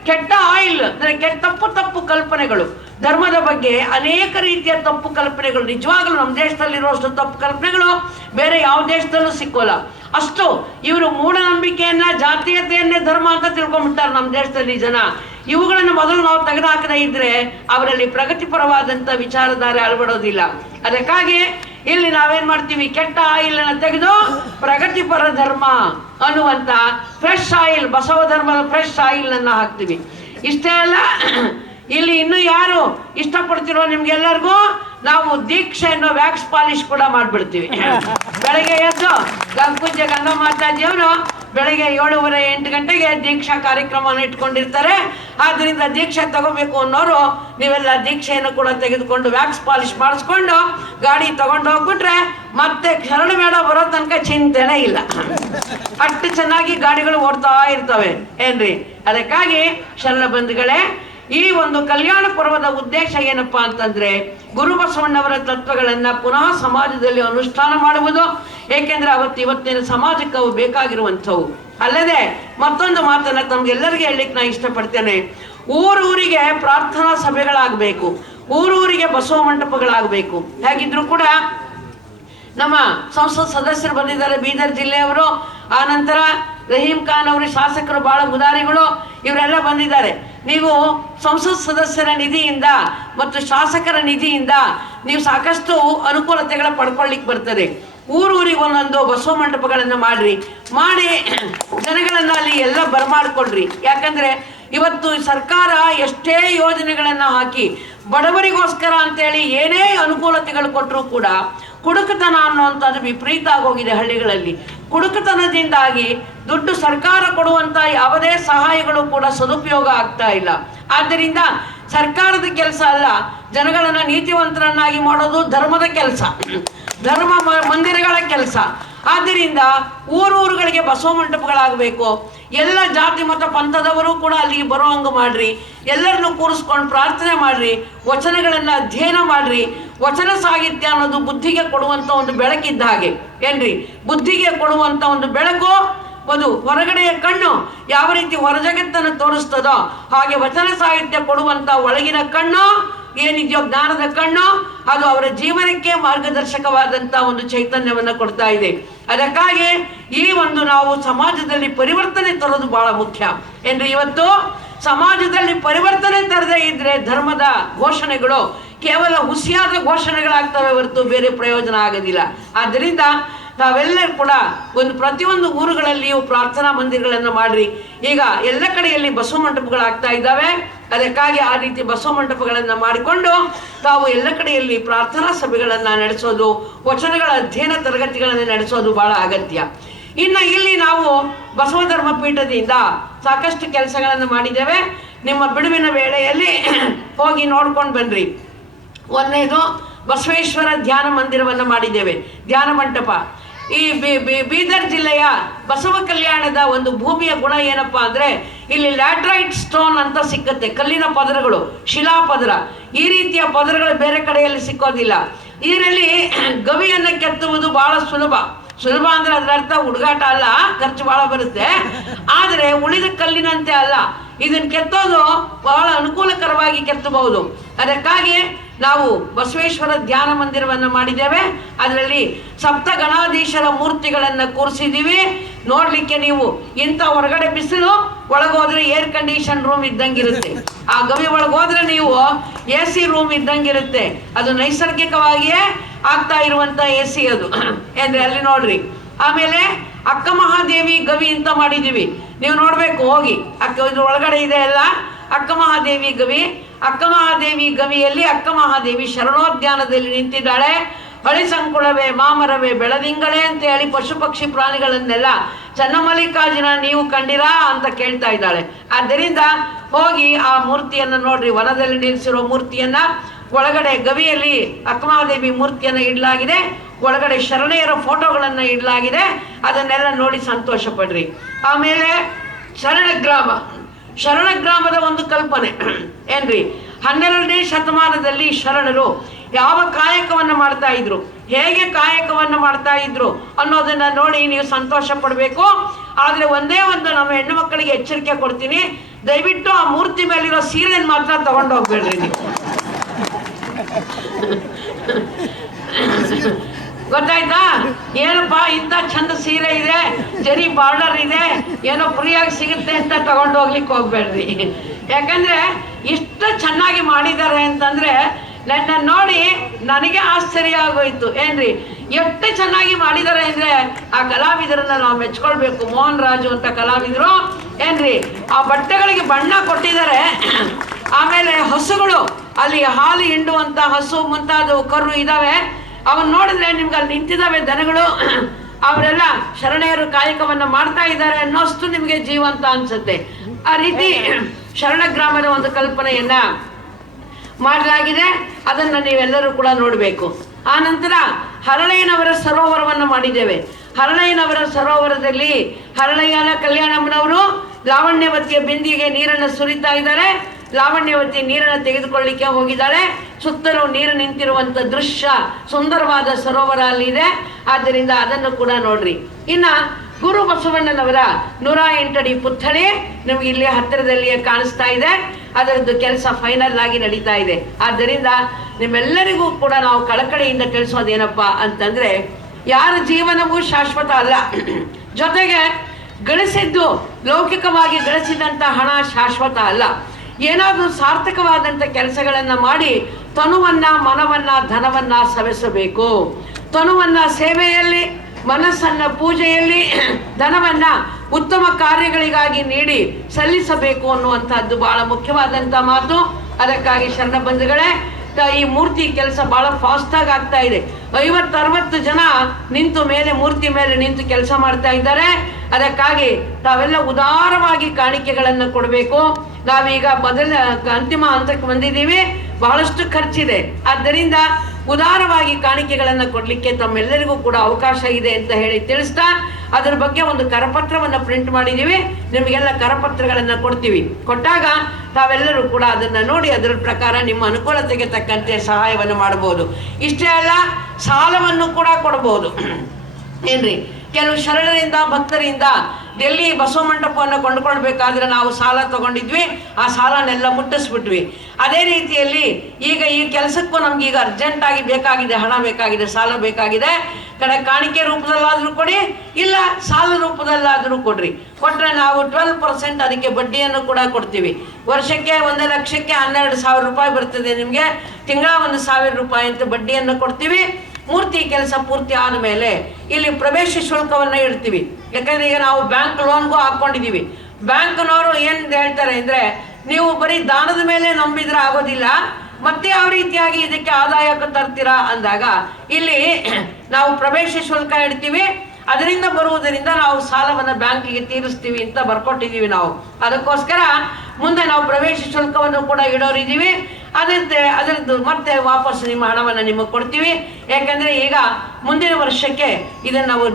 ಕೆಟ್ಟ ಆಯಿಲ್ ಅಂದ್ರೆ ತಪ್ಪು ಕಲ್ಪನೆಗಳು, ಧರ್ಮದ ಬಗ್ಗೆ ಅನೇಕ ರೀತಿಯ ತಪ್ಪು ಕಲ್ಪನೆಗಳು. ನಿಜವಾಗ್ಲೂ ನಮ್ಮ ದೇಶದಲ್ಲಿರುವಷ್ಟು ತಪ್ಪು ಕಲ್ಪನೆಗಳು ಬೇರೆ ಯಾವ ದೇಶದಲ್ಲೂ ಸಿಕ್ಕೋಲ್ಲ. ಅಷ್ಟು ಇವರು ಮೂಢನಂಬಿಕೆಯನ್ನ, ಜಾತೀಯತೆಯನ್ನೇ ಧರ್ಮ ಅಂತ ತಿಳ್ಕೊಂಡ್ಬಿಟ್ಟಾರೆ ನಮ್ಮ ದೇಶದಲ್ಲಿ ಜನ. ಇವುಗಳನ್ನು ಮೊದಲು ನಾವು ತೆಗೆದುಹಾಕದೇ ಇದ್ರೆ ಅವರಲ್ಲಿ ಪ್ರಗತಿಪರವಾದಂಥ ವಿಚಾರಧಾರೆ ಅಳವಡೋದಿಲ್ಲ. ಅದಕ್ಕಾಗಿ ಇಲ್ಲಿ ನಾವೇನ್ ಮಾಡ್ತೀವಿ, ಕೆಟ್ಟ ಆಯಿಲ್ ಅನ್ನು ತೆಗೆದು ಪ್ರಗತಿಪರ ಧರ್ಮ ಅನ್ನುವಂತ ಫ್ರೆಶ್ ಆಯಿಲ್, ಬಸವ ಧರ್ಮದ ಫ್ರೆಶ್ ಆಯಿಲ್ ಅನ್ನ ಹಾಕ್ತೀವಿ. ಇಷ್ಟೇ ಅಲ್ಲ, ಇಲ್ಲಿ ಇನ್ನು ಯಾರು ಇಷ್ಟಪಡ್ತಿರೋ ನಿಮ್ಗೆಲ್ಲರಿಗೂ ನಾವು ದೀಕ್ಷೆ ಅನ್ನೋ ವ್ಯಾಕ್ಸ್ ಪಾಲಿಶ್ ಕೂಡ ಮಾಡ್ಬಿಡ್ತೀವಿ. ಬೆಳಗ್ಗೆ ಎದ್ದು ಪೂಜ್ಯ ಗಂಗಾ ಮಾತಾಜಿಯವರು ಬೆಳಗ್ಗೆ 7:30-8 ಗಂಟೆಗೆ ದೀಕ್ಷಾ ಕಾರ್ಯಕ್ರಮವನ್ನು ಇಟ್ಕೊಂಡಿರ್ತಾರೆ. ಆದ್ರಿಂದ ದೀಕ್ಷೆ ತಗೋಬೇಕು ಅನ್ನೋರು ನೀವೆಲ್ಲ ದೀಕ್ಷೆಯನ್ನು ಕೂಡ ತೆಗೆದುಕೊಂಡು ವ್ಯಾಕ್ಸ್ ಪಾಲಿಶ್ ಮಾಡಿಸ್ಕೊಂಡು ಗಾಡಿ ತಗೊಂಡು ಹೋಗ್ಬಿಟ್ರೆ ಮತ್ತೆ ಶರಣ ಮೇಳ ಬರೋ ತನಕ ಚಿಂತೆನೇ ಇಲ್ಲ. ಅಷ್ಟು ಚೆನ್ನಾಗಿ ಗಾಡಿಗಳು ಓಡ್ತಾ ಇರ್ತವೆ ಏನ್ರಿ. ಅದಕ್ಕಾಗಿ ಶರಣ ಬಂಧುಗಳೇ, ಈ ಒಂದು ಕಲ್ಯಾಣ ಪರ್ವದ ಉದ್ದೇಶ ಏನಪ್ಪಾ ಅಂತಂದ್ರೆ ಗುರು ಬಸವಣ್ಣವರ ತತ್ವಗಳನ್ನ ಪುನಃ ಸಮಾಜದಲ್ಲಿ ಅನುಷ್ಠಾನ ಮಾಡುವುದು. ಏಕೆಂದ್ರೆ ಇವತ್ತಿನ ಸಮಾಜಕ್ಕೆ ಅವು ಬೇಕಾಗಿರುವಂಥವು. ಅಲ್ಲದೆ ಮತ್ತೊಂದು ಮಾತನ್ನ ತಮ್ಗೆಲ್ಲರಿಗೆ ಹೇಳಲಿಕ್ಕೆ ನಾ ಇಷ್ಟಪಡ್ತೇನೆ. ಊರೂರಿಗೆ ಪ್ರಾರ್ಥನಾ ಸಭೆಗಳಾಗಬೇಕು, ಊರೂರಿಗೆ ಬಸವ ಮಂಟಪಗಳಾಗಬೇಕು. ಹೇಗಿದ್ರು ಕೂಡ ನಮ್ಮ ಸಂಸತ್ ಸದಸ್ಯರು ಬಂದಿದ್ದಾರೆ, ಬೀದರ್ ಜಿಲ್ಲೆಯವರು. ಆ ನಂತರ ರಹೀಂ ಖಾನ್ ಅವರು ಶಾಸಕರು ಬಹಳ ಉದಾರಿಗಳು, ಇವರೆಲ್ಲ ಬಂದಿದ್ದಾರೆ. ನೀವು ಸಂಸತ್ ಸದಸ್ಯರ ನಿಧಿಯಿಂದ ಮತ್ತು ಶಾಸಕರ ನಿಧಿಯಿಂದ ನೀವು ಸಾಕಷ್ಟು ಅನುಕೂಲತೆಗಳ ಪಡ್ಕೊಳ್ಳಿಕ್ಕೆ ಬರ್ತದೆ. ಊರೂರಿಗೆ ಒಂದೊಂದು ಬಸವ ಮಂಟಪಗಳನ್ನು ಮಾಡಿ ಜನಗಳನ್ನು ಅಲ್ಲಿ ಎಲ್ಲ ಬರಮಾಡ್ಕೊಳ್ರಿ. ಯಾಕಂದರೆ ಇವತ್ತು ಸರ್ಕಾರ ಎಷ್ಟೇ ಯೋಜನೆಗಳನ್ನು ಹಾಕಿ ಬಡವರಿಗೋಸ್ಕರ ಅಂತೇಳಿ ಏನೇ ಅನುಕೂಲತೆಗಳು ಕೊಟ್ಟರೂ ಕೂಡ ಕುಡುಕತನ ಅನ್ನುವಂಥದ್ದು ವಿಪರೀತ ಆಗೋಗಿದೆ ಹಳ್ಳಿಗಳಲ್ಲಿ. ಕುಡುಕತನದಿಂದಾಗಿ ದುಡ್ಡು ಸರ್ಕಾರ ಕೊಡುವಂಥ ಯಾವುದೇ ಸಹಾಯಗಳು ಕೂಡ ಸದುಪಯೋಗ ಆಗ್ತಾ ಇಲ್ಲ. ಆದ್ದರಿಂದ ಸರ್ಕಾರದ ಕೆಲಸ ಅಲ್ಲ, ಜನಗಳನ್ನು ನೀತಿವಂತರನ್ನಾಗಿ ಮಾಡೋದು ಧರ್ಮದ ಕೆಲಸ, ಧರ್ಮ ಮಂದಿರಗಳ ಕೆಲಸ. ಆದ್ದರಿಂದ ಊರೂರುಗಳಿಗೆ ಬಸವ ಮಂಟಪಗಳಾಗಬೇಕು. ಎಲ್ಲ ಜಾತಿ ಮತ ಪಂಥದವರು ಕೂಡ ಅಲ್ಲಿಗೆ ಬರೋ ಹಂಗೆ ಮಾಡ್ರಿ. ಎಲ್ಲರನ್ನೂ ಕೂರಿಸ್ಕೊಂಡು ಪ್ರಾರ್ಥನೆ ಮಾಡ್ರಿ, ವಚನಗಳನ್ನು ಅಧ್ಯಯನ ಮಾಡ್ರಿ. ವಚನ ಸಾಹಿತ್ಯ ಅನ್ನೋದು ಬುದ್ಧಿಗೆ ಕೊಡುವಂಥ ಒಂದು ಬೆಳಕಿದ್ದ ಹಾಗೆ ಏನ್ರಿ. ಬುದ್ಧಿಗೆ ಕೊಡುವಂಥ ಒಂದು ಬೆಳಕು, ಒಂದು ಹೊರಗಡೆಯ ಕಣ್ಣು ಯಾವ ರೀತಿ ಹೊರ ಜಗತ್ತನ್ನು ತೋರಿಸ್ತದೋ ಹಾಗೆ ವಚನ ಸಾಹಿತ್ಯ ಕೊಡುವಂಥ ಒಳಗಿನ ಕಣ್ಣು ಏನಿದೆಯೋ ಜ್ಞಾನದ ಕಣ್ಣು, ಅದು ಅವರ ಜೀವನಕ್ಕೆ ಮಾರ್ಗದರ್ಶಕವಾದಂಥ ಒಂದು ಚೈತನ್ಯವನ್ನು ಕೊಡ್ತಾ ಇದೆ. ಅದಕ್ಕಾಗಿ ಈ ಒಂದು ನಾವು ಸಮಾಜದಲ್ಲಿ ಪರಿವರ್ತನೆ ತರೋದು ಬಹಳ ಮುಖ್ಯ ಏನ್ರಿ. ಇವತ್ತು ಸಮಾಜದಲ್ಲಿ ಪರಿವರ್ತನೆ ತರದೇ ಇದ್ರೆ ಧರ್ಮದ ಘೋಷಣೆಗಳು ಕೇವಲ ಹುಸಿಯಾದ ಘೋಷಣೆಗಳಾಗ್ತವೆ ಹೊರತು ಬೇರೆ ಪ್ರಯೋಜನ ಆಗೋದಿಲ್ಲ. ಆದ್ದರಿಂದ ನಾವೆಲ್ಲರೂ ಕೂಡ ಪ್ರತಿಯೊಂದು ಊರುಗಳಲ್ಲಿಯೂ ಪ್ರಾರ್ಥನಾ ಮಂದಿರಗಳನ್ನು ಮಾಡ್ರಿ. ಈಗ ಎಲ್ಲ ಕಡೆಯಲ್ಲಿ ಬಸವ ಮಂಟಪಗಳಾಗ್ತಾ ಇದ್ದಾವೆ. ಅದಕ್ಕಾಗಿ ಆ ರೀತಿ ಬಸವ ಮಂಟಪಗಳನ್ನು ಮಾಡಿಕೊಂಡು ತಾವು ಎಲ್ಲ ಕಡೆಯಲ್ಲಿ ಪ್ರಾರ್ಥನಾ ಸಭೆಗಳನ್ನು ನಡೆಸೋದು, ವಚನಗಳ ಅಧ್ಯಯನ ತರಗತಿಗಳನ್ನು ನಡೆಸೋದು ಬಹಳ ಅಗತ್ಯ. ಇನ್ನು ಇಲ್ಲಿ ನಾವು ಬಸವ ಧರ್ಮ ಪೀಠದಿಂದ ಸಾಕಷ್ಟು ಕೆಲಸಗಳನ್ನು ಮಾಡಿದ್ದೇವೆ. ನಿಮ್ಮ ಬಿಡುವಿನ ವೇಳೆಯಲ್ಲಿ ಹೋಗಿ ನೋಡ್ಕೊಂಡು ಬನ್ನಿರಿ. ಒಂದನೇದು ಬಸವೇಶ್ವರ ಧ್ಯಾನ ಮಂದಿರವನ್ನು ಮಾಡಿದ್ದೇವೆ, ಧ್ಯಾನ ಮಂಟಪ. ಈ ಬೀದರ್ ಜಿಲ್ಲೆಯ ಬಸವ ಕಲ್ಯಾಣದ ಒಂದು ಭೂಮಿಯ ಗುಣ ಏನಪ್ಪ ಅಂದರೆ ಇಲ್ಲಿ ಲ್ಯಾಟ್ರೈಟ್ ಸ್ಟೋನ್ ಅಂತ ಸಿಕ್ಕತ್ತೆ, ಕಲ್ಲಿನ ಪದರಗಳು, ಶಿಲಾ ಪದರ. ಈ ರೀತಿಯ ಪದರಗಳು ಬೇರೆ ಕಡೆಯಲ್ಲಿ ಸಿಕ್ಕೋದಿಲ್ಲ. ಇದರಲ್ಲಿ ಗವಿಯನ್ನು ಕೆತ್ತುವುದು ಬಹಳ ಸುಲಭ. ಸುಲಭ ಅಂದರೆ ಅದರ ಅರ್ಥ ಹುಡುಗಾಟ ಅಲ್ಲ, ಖರ್ಚು ಬಹಳ ಬರುತ್ತೆ. ಆದರೆ ಉಳಿದ ಕಲ್ಲಿನಂತೆ ಅಲ್ಲ, ಇದನ್ನು ಕೆತ್ತೋದು ಬಹಳ ಅನುಕೂಲಕರವಾಗಿ ಕೆತ್ತಬಹುದು. ಅದಕ್ಕಾಗಿ ನಾವು ಬಸವೇಶ್ವರ ಧ್ಯಾನ ಮಂದಿರವನ್ನು ಮಾಡಿದ್ದೇವೆ. ಅದರಲ್ಲಿ ಸಪ್ತ ಗಣಾಧೀಶರ ಮೂರ್ತಿಗಳನ್ನು ಕೂರಿಸಿದ್ದೀವಿ. ನೋಡಲಿಕ್ಕೆ ನೀವು ಇಂಥ ಹೊರಗಡೆ ಬಿಸಿಲು, ಒಳಗೋದ್ರೆ ಏರ್ ಕಂಡೀಷನ್ ರೂಮ್ ಇದ್ದಂಗಿರುತ್ತೆ. ಆ ಗವಿ ಒಳಗೋದ್ರೆ ನೀವು AC ರೂಮ್ ಇದ್ದಂಗಿರುತ್ತೆ. ಅದು ನೈಸರ್ಗಿಕವಾಗಿಯೇ ಆಗ್ತಾ ಇರುವಂಥ AC ಅದು ಅಂದರೆ ಅಲ್ಲಿ ನೋಡ್ರಿ. ಆಮೇಲೆ ಅಕ್ಕ ಮಹಾದೇವಿ ಗವಿ ಅಂತ ಮಾಡಿದ್ದೀವಿ, ನೀವು ನೋಡಬೇಕು ಹೋಗಿ. ಇದು ಒಳಗಡೆ ಇದೆ ಎಲ್ಲ ಅಕ್ಕ ಮಹಾದೇವಿ ಗವಿ. ಅಕ್ಕ ಮಹಾದೇವಿ ಗವಿಯಲ್ಲಿ ಅಕ್ಕ ಮಹಾದೇವಿ ಶರಣೋದ್ಯಾನದಲ್ಲಿ ನಿಂತಿದ್ದಾಳೆ. ಹಳಿ ಸಂಕುಳವೇ ಮಾಮರವೇ ಬೆಳದಿಂಗಳೇ ಅಂತ ಹೇಳಿ ಪಶು ಪಕ್ಷಿ ಪ್ರಾಣಿಗಳನ್ನೆಲ್ಲ ಚನ್ನಮಲ್ಲಿಕಾರ್ಜುನ ನೀವು ಕಂಡಿರಾ ಅಂತ ಕೇಳ್ತಾ ಇದ್ದಾಳೆ. ಆದ್ದರಿಂದ ಹೋಗಿ ಆ ಮೂರ್ತಿಯನ್ನು ನೋಡ್ರಿ, ವನದಲ್ಲಿ ನಿಲ್ಲಿಸಿರೋ ಮೂರ್ತಿಯನ್ನ. ಒಳಗಡೆ ಗವಿಯಲ್ಲಿ ಅಕ್ಕಮಹಾದೇವಿ ಮೂರ್ತಿಯನ್ನು ಇಡಲಾಗಿದೆ, ಒಳಗಡೆ ಶರಣೆಯರ ಫೋಟೋಗಳನ್ನು ಇಡಲಾಗಿದೆ. ಅದನ್ನೆಲ್ಲ ನೋಡಿ ಸಂತೋಷ ಪಡ್ರಿ. ಆಮೇಲೆ ಶರಣಗ್ರಾಮದ ಒಂದು ಕಲ್ಪನೆ ಏನ್ರಿ. 12ನೇ ಶತಮಾನದಲ್ಲಿ ಶರಣರು ಯಾವ ಕಾಯಕವನ್ನು ಮಾಡ್ತಾ ಇದ್ರು, ಹೇಗೆ ಕಾಯಕವನ್ನು ಮಾಡ್ತಾ ಇದ್ರು ಅನ್ನೋದನ್ನ ನೋಡಿ ನೀವು ಸಂತೋಷ ಪಡಬೇಕು. ಆದರೆ ಒಂದೇ ಒಂದು ನಮ್ಮ ಹೆಣ್ಣು ಮಕ್ಕಳಿಗೆ ಎಚ್ಚರಿಕೆ ಕೊಡ್ತೀನಿ, ದಯವಿಟ್ಟು ಆ ಮೂರ್ತಿ ಮೇಲಿರೋ ಸೀರೆಯನ್ನು ಮಾತ್ರ ತಗೊಂಡು ಹೋಗ್ಬೇಡ್ರಿ ನೀವು. ಗೊತ್ತಾಯ್ತಾ? ಏನಪ್ಪ ಇಂಥ ಚಂದ ಸೀರೆ ಇದೆ, ಜರಿ ಬಾರ್ಡರ್ ಇದೆ, ಏನೋ ಫ್ರೀಯಾಗಿ ಸಿಗುತ್ತೆ ಅಂತ ತಗೊಂಡು ಹೋಗ್ಲಿಕ್ಕೆ ಹೋಗ್ಬೇಡ್ರಿ. ಯಾಕಂದ್ರೆ ಇಷ್ಟು ಚೆನ್ನಾಗಿ ಮಾಡಿದ್ದಾರೆ ಅಂತಂದ್ರೆ ನನ್ನ ನೋಡಿ ನನಗೆ ಆಶ್ಚರ್ಯ ಆಗೋಯ್ತು ಏನ್ರಿ. ಎಷ್ಟು ಚೆನ್ನಾಗಿ ಮಾಡಿದ್ದಾರೆ ಅಂದ್ರೆ ಆ ಕಲಾವಿದರನ್ನ ನಾವು ಮೆಚ್ಕೊಳ್ಬೇಕು. ಮೋಹನ್ ರಾಜು ಅಂತ ಕಲಾವಿದರು ಏನ್ರಿ, ಆ ಬಟ್ಟೆಗಳಿಗೆ ಬಣ್ಣ ಕೊಟ್ಟಿದ್ದಾರೆ. ಆಮೇಲೆ ಹಸುಗಳು, ಅಲ್ಲಿ ಹಾಲು ಹಿಂಡುವಂತ ಹಸು ಮುಂತಾದವು ಕರು ಇದಾವೆ. ಅವನ್ನ ನೋಡಿದ್ರೆ ನಿಮ್ಗೆ ಅಲ್ಲಿ ನಿಂತಿದ್ದಾವೆ ದನಗಳು. ಅವರೆಲ್ಲ ಶರಣೆಯರು ಕಾಯಕವನ್ನು ಮಾಡ್ತಾ ಇದ್ದಾರೆ ಅನ್ನೋಷ್ಟು ನಿಮಗೆ ಜೀವಂತ ಅನ್ಸುತ್ತೆ. ಆ ರೀತಿ ಶರಣಗ್ರಾಮದ ಒಂದು ಕಲ್ಪನೆಯನ್ನ ಮಾಡಲಾಗಿದೆ. ಅದನ್ನು ನೀವೆಲ್ಲರೂ ಕೂಡ ನೋಡಬೇಕು. ಆ ನಂತರ ಹರಳಯ್ಯನವರ ಸರೋವರವನ್ನು ಮಾಡಿದ್ದೇವೆ. ಹರಳಯ್ಯನವರ ಸರೋವರದಲ್ಲಿ ಹರಳಯ್ಯನ ಕಲ್ಯಾಣಮ್ಮನವರು ಲಾವಣ್ಯವತಿಯ ಬಿಂದಿಗೆ ನೀರನ್ನು ಸುರಿತಾ ಇದ್ದಾರೆ. ಲಾವಣ್ಯವತಿ ನೀರನ್ನು ತೆಗೆದುಕೊಳ್ಳಿಕ್ಕೆ ಹೋಗಿದ್ದಾಳೆ. ಸುತ್ತಲೂ ನೀರು ನಿಂತಿರುವಂಥ ದೃಶ್ಯ, ಸುಂದರವಾದ ಸರೋವರ ಅಲ್ಲಿದೆ. ಆದ್ದರಿಂದ ಅದನ್ನು ಕೂಡ ನೋಡ್ರಿ. ಇನ್ನು ಗುರು ಬಸವಣ್ಣನವರ 108 ಅಡಿ ಪುತ್ಥಳಿ ನಿಮ್ಗೆ ಇಲ್ಲಿ ಹತ್ತಿರದಲ್ಲಿಯೇ ಕಾಣಿಸ್ತಾ ಇದೆ. ಅದರದ್ದು ಕೆಲಸ ಫೈನಲ್ ಆಗಿ ನಡೀತಾ ಇದೆ. ಆದ್ದರಿಂದ ನಿಮ್ಮೆಲ್ಲರಿಗೂ ಕೂಡ ನಾವು ಕಳಕಳಿಯಿಂದ ತಿಳಿಸೋದೇನಪ್ಪ ಅಂತಂದ್ರೆ, ಯಾರ ಜೀವನವೂ ಶಾಶ್ವತ ಅಲ್ಲ. ಜೊತೆಗೆ ಗಳಿಸಿದ್ದು ಲೌಕಿಕವಾಗಿ ಗಳಿಸಿದಂಥ ಹಣ ಶಾಶ್ವತ ಅಲ್ಲ. ಏನಾದರೂ ಸಾರ್ಥಕವಾದಂಥ ಕೆಲಸಗಳನ್ನು ಮಾಡಿ ತನುವನ್ನು, ಮನವನ್ನು, ಧನವನ್ನು ಸವೆಸಬೇಕು. ತನುವನ್ನು ಸೇವೆಯಲ್ಲಿ, ಮನಸ್ಸನ್ನು ಪೂಜೆಯಲ್ಲಿ, ಧನವನ್ನು ಉತ್ತಮ ಕಾರ್ಯಗಳಿಗಾಗಿ ನೀಡಿ ಸಲ್ಲಿಸಬೇಕು ಅನ್ನುವಂಥದ್ದು ಬಹಳ ಮುಖ್ಯವಾದಂಥ ಮಾತು. ಅದಕ್ಕಾಗಿ ಶರಣ ಬಂಧುಗಳೇ, ಈ ಮೂರ್ತಿ ಕೆಲಸ ಬಹಳ ಫಾಸ್ಟಾಗಿ ಆಗ್ತಾ ಇದೆ. 50-60 ಜನ ನಿಂತು ಮೂರ್ತಿ ಮೇಲೆ ನಿಂತು ಕೆಲಸ ಮಾಡ್ತಾ ಇದ್ದಾರೆ. ಅದಕ್ಕಾಗಿ ತಾವೆಲ್ಲ ಉದಾರವಾಗಿ ಕಾಣಿಕೆಗಳನ್ನು ಕೊಡಬೇಕು. ನಾವೀಗ ಅಂತಿಮ ಹಂತಕ್ಕೆ ಬಂದಿದ್ದೀವಿ, ಬಹಳಷ್ಟು ಖರ್ಚಿದೆ. ಆದ್ದರಿಂದ ಉದಾರವಾಗಿ ಕಾಣಿಕೆಗಳನ್ನು ಕೊಡಲಿಕ್ಕೆ ತಮ್ಮೆಲ್ಲರಿಗೂ ಕೂಡ ಅವಕಾಶ ಇದೆ ಅಂತ ಹೇಳಿ ತಿಳಿಸ್ತಾ, ಅದರ ಬಗ್ಗೆ ಒಂದು ಕರಪತ್ರವನ್ನು ಪ್ರಿಂಟ್ ಮಾಡಿದ್ದೀವಿ. ನಿಮಗೆಲ್ಲ ಕರಪತ್ರಗಳನ್ನು ಕೊಡ್ತೀವಿ. ಕೊಟ್ಟಾಗ ತಾವೆಲ್ಲರೂ ಕೂಡ ಅದನ್ನು ನೋಡಿ ಅದರ ಪ್ರಕಾರ ನಿಮ್ಮ ಅನುಕೂಲತೆಗೆ ತಕ್ಕಂತೆ ಸಹಾಯವನ್ನು ಮಾಡಬಹುದು. ಇಷ್ಟೇ ಅಲ್ಲ, ಸಾಲವನ್ನು ಕೂಡ ಕೊಡಬಹುದು. ಏನ್ರಿ, ಕೆಲವು ಶರಣರಿಂದ, ಭಕ್ತರಿಂದ ಡೆಲ್ಲಿ ಬಸವ ಮಂಟಪವನ್ನು ಕೊಂಡ್ಕೊಳ್ಬೇಕಾದ್ರೆ ನಾವು ಸಾಲ ತಗೊಂಡಿದ್ವಿ, ಆ ಸಾಲನೆಲ್ಲ ಮುಟ್ಟಿಸ್ಬಿಟ್ವಿ. ಅದೇ ರೀತಿಯಲ್ಲಿ ಈಗ ಈ ಕೆಲಸಕ್ಕೂ ನಮ್ಗೆ ಈಗ ಅರ್ಜೆಂಟಾಗಿ ಬೇಕಾಗಿದೆ, ಹಣ ಬೇಕಾಗಿದೆ, ಸಾಲ ಬೇಕಾಗಿದೆ. ಕಾಣಿಕೆ ರೂಪದಲ್ಲಾದರೂ ಕೊಡಿ, ಇಲ್ಲ ಸಾಲ ರೂಪದಲ್ಲಾದರೂ ಕೊಡ್ರಿ. ಕೊಟ್ಟರೆ ನಾವು 12% ಅದಕ್ಕೆ ಬಡ್ಡಿಯನ್ನು ಕೂಡ ಕೊಡ್ತೀವಿ. ವರ್ಷಕ್ಕೆ 1 ಲಕ್ಷಕ್ಕೆ 12,000 ರೂಪಾಯಿ ಬರ್ತದೆ. ನಿಮಗೆ ತಿಂಗಳ 1,000 ರೂಪಾಯಿ ಅಂತ ಬಡ್ಡಿಯನ್ನು ಕೊಡ್ತೀವಿ. ಮೂರ್ತಿ ಕೆಲಸ ಪೂರ್ತಿ ಆದಮೇಲೆ ಇಲ್ಲಿ ಪ್ರವೇಶ ಶುಲ್ಕವನ್ನು ಇಡ್ತೀವಿ. ಯಾಕಂದರೆ ಈಗ ನಾವು ಬ್ಯಾಂಕ್ ಲೋನ್ಗೂ ಹಾಕ್ಕೊಂಡಿದ್ದೀವಿ. ಬ್ಯಾಂಕ್ನವರು ಏನು ಹೇಳ್ತಾರೆ ಅಂದರೆ, ನೀವು ಬರೀ ದಾನದ ಮೇಲೆ ನಂಬಿದ್ರೆ ಆಗೋದಿಲ್ಲ, ಮತ್ತೆ ಯಾವ ರೀತಿಯಾಗಿ ಇದಕ್ಕೆ ಆದಾಯಕ್ಕೆ ತರ್ತೀರಾ ಅಂದಾಗ ಇಲ್ಲಿ ನಾವು ಪ್ರವೇಶ ಶುಲ್ಕ ಇಡ್ತೀವಿ. ಅದರಿಂದ ಬರುವುದರಿಂದ ನಾವು ಸಾಲವನ್ನು ಬ್ಯಾಂಕಿಗೆ ತೀರಿಸ್ತೀವಿ ಅಂತ ಬರ್ಕೊಟ್ಟಿದ್ದೀವಿ ನಾವು. ಅದಕ್ಕೋಸ್ಕರ ಮುಂದೆ ನಾವು ಪ್ರವೇಶ ಶುಲ್ಕವನ್ನು ಕೂಡ ಇಡೋರಿದ್ದೀವಿ. ಅದರದ್ದು ಮತ್ತೆ ವಾಪಸ್ ನಿಮ್ಮ ಹಣವನ್ನು ನಿಮಗೆ ಕೊಡ್ತೀವಿ. ಯಾಕೆಂದರೆ ಈಗ ಮುಂದಿನ ವರ್ಷಕ್ಕೆ ಇದನ್ನು ನಾವು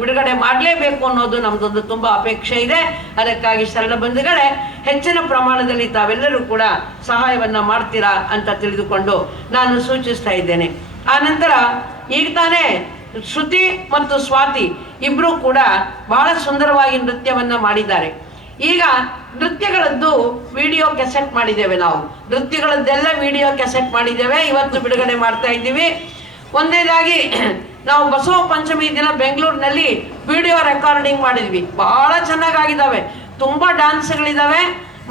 ಬಿಡುಗಡೆ ಮಾಡಲೇಬೇಕು ಅನ್ನೋದು ನಮ್ಮದೊಂದು ತುಂಬ ಅಪೇಕ್ಷೆ ಇದೆ. ಅದಕ್ಕಾಗಿ ಶರಣ ಬಂಧುಗಳೇ, ಹೆಚ್ಚಿನ ಪ್ರಮಾಣದಲ್ಲಿ ತಾವೆಲ್ಲರೂ ಕೂಡ ಸಹಾಯವನ್ನು ಮಾಡ್ತೀರಾ ಅಂತ ತಿಳಿದುಕೊಂಡು ನಾನು ಸೂಚಿಸ್ತಾ ಇದ್ದೇನೆ. ಆನಂತರ ಈಗ ತಾನೇ ಶ್ರುತಿ ಮತ್ತು ಸ್ವಾತಿ ಇಬ್ಬರೂ ಕೂಡ ಬಹಳ ಸುಂದರವಾಗಿ ನೃತ್ಯವನ್ನು ಮಾಡಿದ್ದಾರೆ. ಈಗ ನೃತ್ಯಗಳದ್ದು ವಿಡಿಯೋ ಕ್ಯಾಸೆಟ್ ಮಾಡಿದ್ದೇವೆ ನಾವು. ನೃತ್ಯಗಳದ್ದೆಲ್ಲ ವಿಡಿಯೋ ಕ್ಯಾಸೆಟ್ ಮಾಡಿದ್ದೇವೆ, ಇವತ್ತು ಬಿಡುಗಡೆ ಮಾಡ್ತಾ ಇದ್ದೀವಿ. ಒಂದೇದಾಗಿ ನಾವು ಬಸವ ಪಂಚಮಿ ದಿನ ಬೆಂಗಳೂರಿನಲ್ಲಿ ವಿಡಿಯೋ ರೆಕಾರ್ಡಿಂಗ್ ಮಾಡಿದ್ವಿ. ಬಹಳ ಚೆನ್ನಾಗಿದ್ದಾವೆ, ತುಂಬ ಡ್ಯಾನ್ಸ್ಗಳಿದ್ದಾವೆ.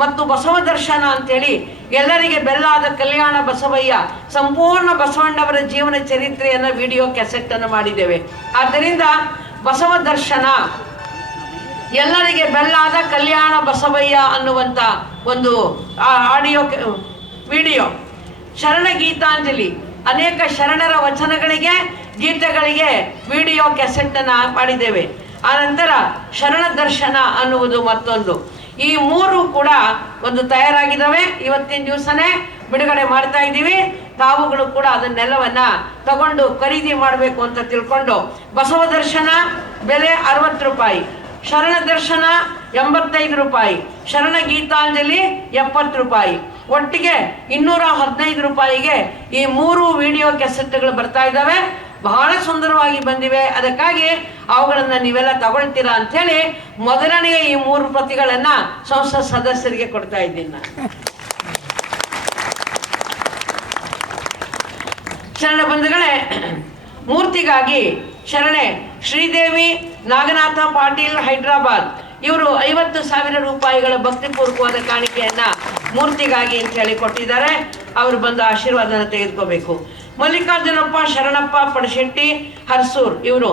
ಮತ್ತು ಬಸವ ದರ್ಶನ ಅಂತೇಳಿ ಎಲ್ಲರಿಗೆ ಬೆಲ್ಲಾದ ಕಲ್ಯಾಣ ಬಸವಯ್ಯ, ಸಂಪೂರ್ಣ ಬಸವಣ್ಣವರ ಜೀವನ ಚರಿತ್ರೆಯನ್ನು ವಿಡಿಯೋ ಕ್ಯಾಸೆಟ್ಟನ್ನು ಮಾಡಿದ್ದೇವೆ. ಆದ್ದರಿಂದ ಬಸವ ದರ್ಶನ, ಎಲ್ಲರಿಗೆ ಬೆಲ್ಲಾದ ಕಲ್ಯಾಣ ಬಸವಯ್ಯ ಅನ್ನುವಂಥ ಒಂದು ಆಡಿಯೋ ವಿಡಿಯೋ, ಶರಣ ಗೀತಾಂಜಲಿ, ಅನೇಕ ಶರಣರ ವಚನಗಳಿಗೆ, ಗೀತೆಗಳಿಗೆ ವಿಡಿಯೋ ಕ್ಯಾಸೆಟ್ಟನ್ನು ಮಾಡಿದ್ದೇವೆ. ಆನಂತರ ಶರಣ ದರ್ಶನ ಅನ್ನುವುದು ಮತ್ತೊಂದು. ಈ 3 ಕೂಡ ಒಂದು ತಯಾರಾಗಿದ್ದಾವೆ. ಇವತ್ತಿನ ದಿವಸನೇ ಬಿಡುಗಡೆ ಮಾಡ್ತಾ ಇದ್ದೀವಿ. ತಾವುಗಳು ಕೂಡ ಅದನ್ನೆಲ್ಲವನ್ನ ತಗೊಂಡು ಖರೀದಿ ಮಾಡಬೇಕು ಅಂತ ತಿಳ್ಕೊಂಡು, ಬಸವ ದರ್ಶನ ಬೆಲೆ 60 ರೂಪಾಯಿ, ಶರಣ ದರ್ಶನ 85 ರೂಪಾಯಿ, ಶರಣ ಗೀತಾಂಜಲಿ 70 ರೂಪಾಯಿ, ಒಟ್ಟಿಗೆ 215 ರೂಪಾಯಿಗೆ ಈ 3 ವಿಡಿಯೋ ಕ್ಯಾಸೆಟ್ಗಳು ಬರ್ತಾ ಇದ್ದಾವೆ. ಬಹಳ ಸುಂದರವಾಗಿ ಬಂದಿವೆ. ಅದಕ್ಕಾಗಿ ಅವುಗಳನ್ನು ನೀವೆಲ್ಲ ತಗೊಳ್ತೀರಾ ಅಂಥೇಳಿ ಮೊದಲನೆಯ ಈ 3 ಪ್ರತಿಗಳನ್ನು ಸಂಸತ್ ಸದಸ್ಯರಿಗೆ ಕೊಡ್ತಾ ಇದ್ದೀನಿ ನಾನು. ಶರಣ ಬಂಧುಗಳೇ, ಮೂರ್ತಿಗಾಗಿ ಶರಣೆ ಶ್ರೀದೇವಿ ನಾಗನಾಥ ಪಾಟೀಲ್ ಹೈದರಾಬಾದ್ ಇವರು 50,000 ರೂಪಾಯಿಗಳ ಭಕ್ತಿಪೂರ್ವಕವಾದ ಕಾಣಿಕೆಯನ್ನ ಮೂರ್ತಿಗಾಗಿ ಅಂತ ಹೇಳಿ ಕೊಟ್ಟಿದ್ದಾರೆ. ಅವರು ಬಂದು ಆಶೀರ್ವಾದನ ತೆಗೆದುಕೋಬೇಕು. ಮಲ್ಲಿಕಾರ್ಜುನಪ್ಪ ಶರಣಪ್ಪ ಪಡಶೆಟ್ಟಿ ಹರ್ಸೂರ್ ಇವರು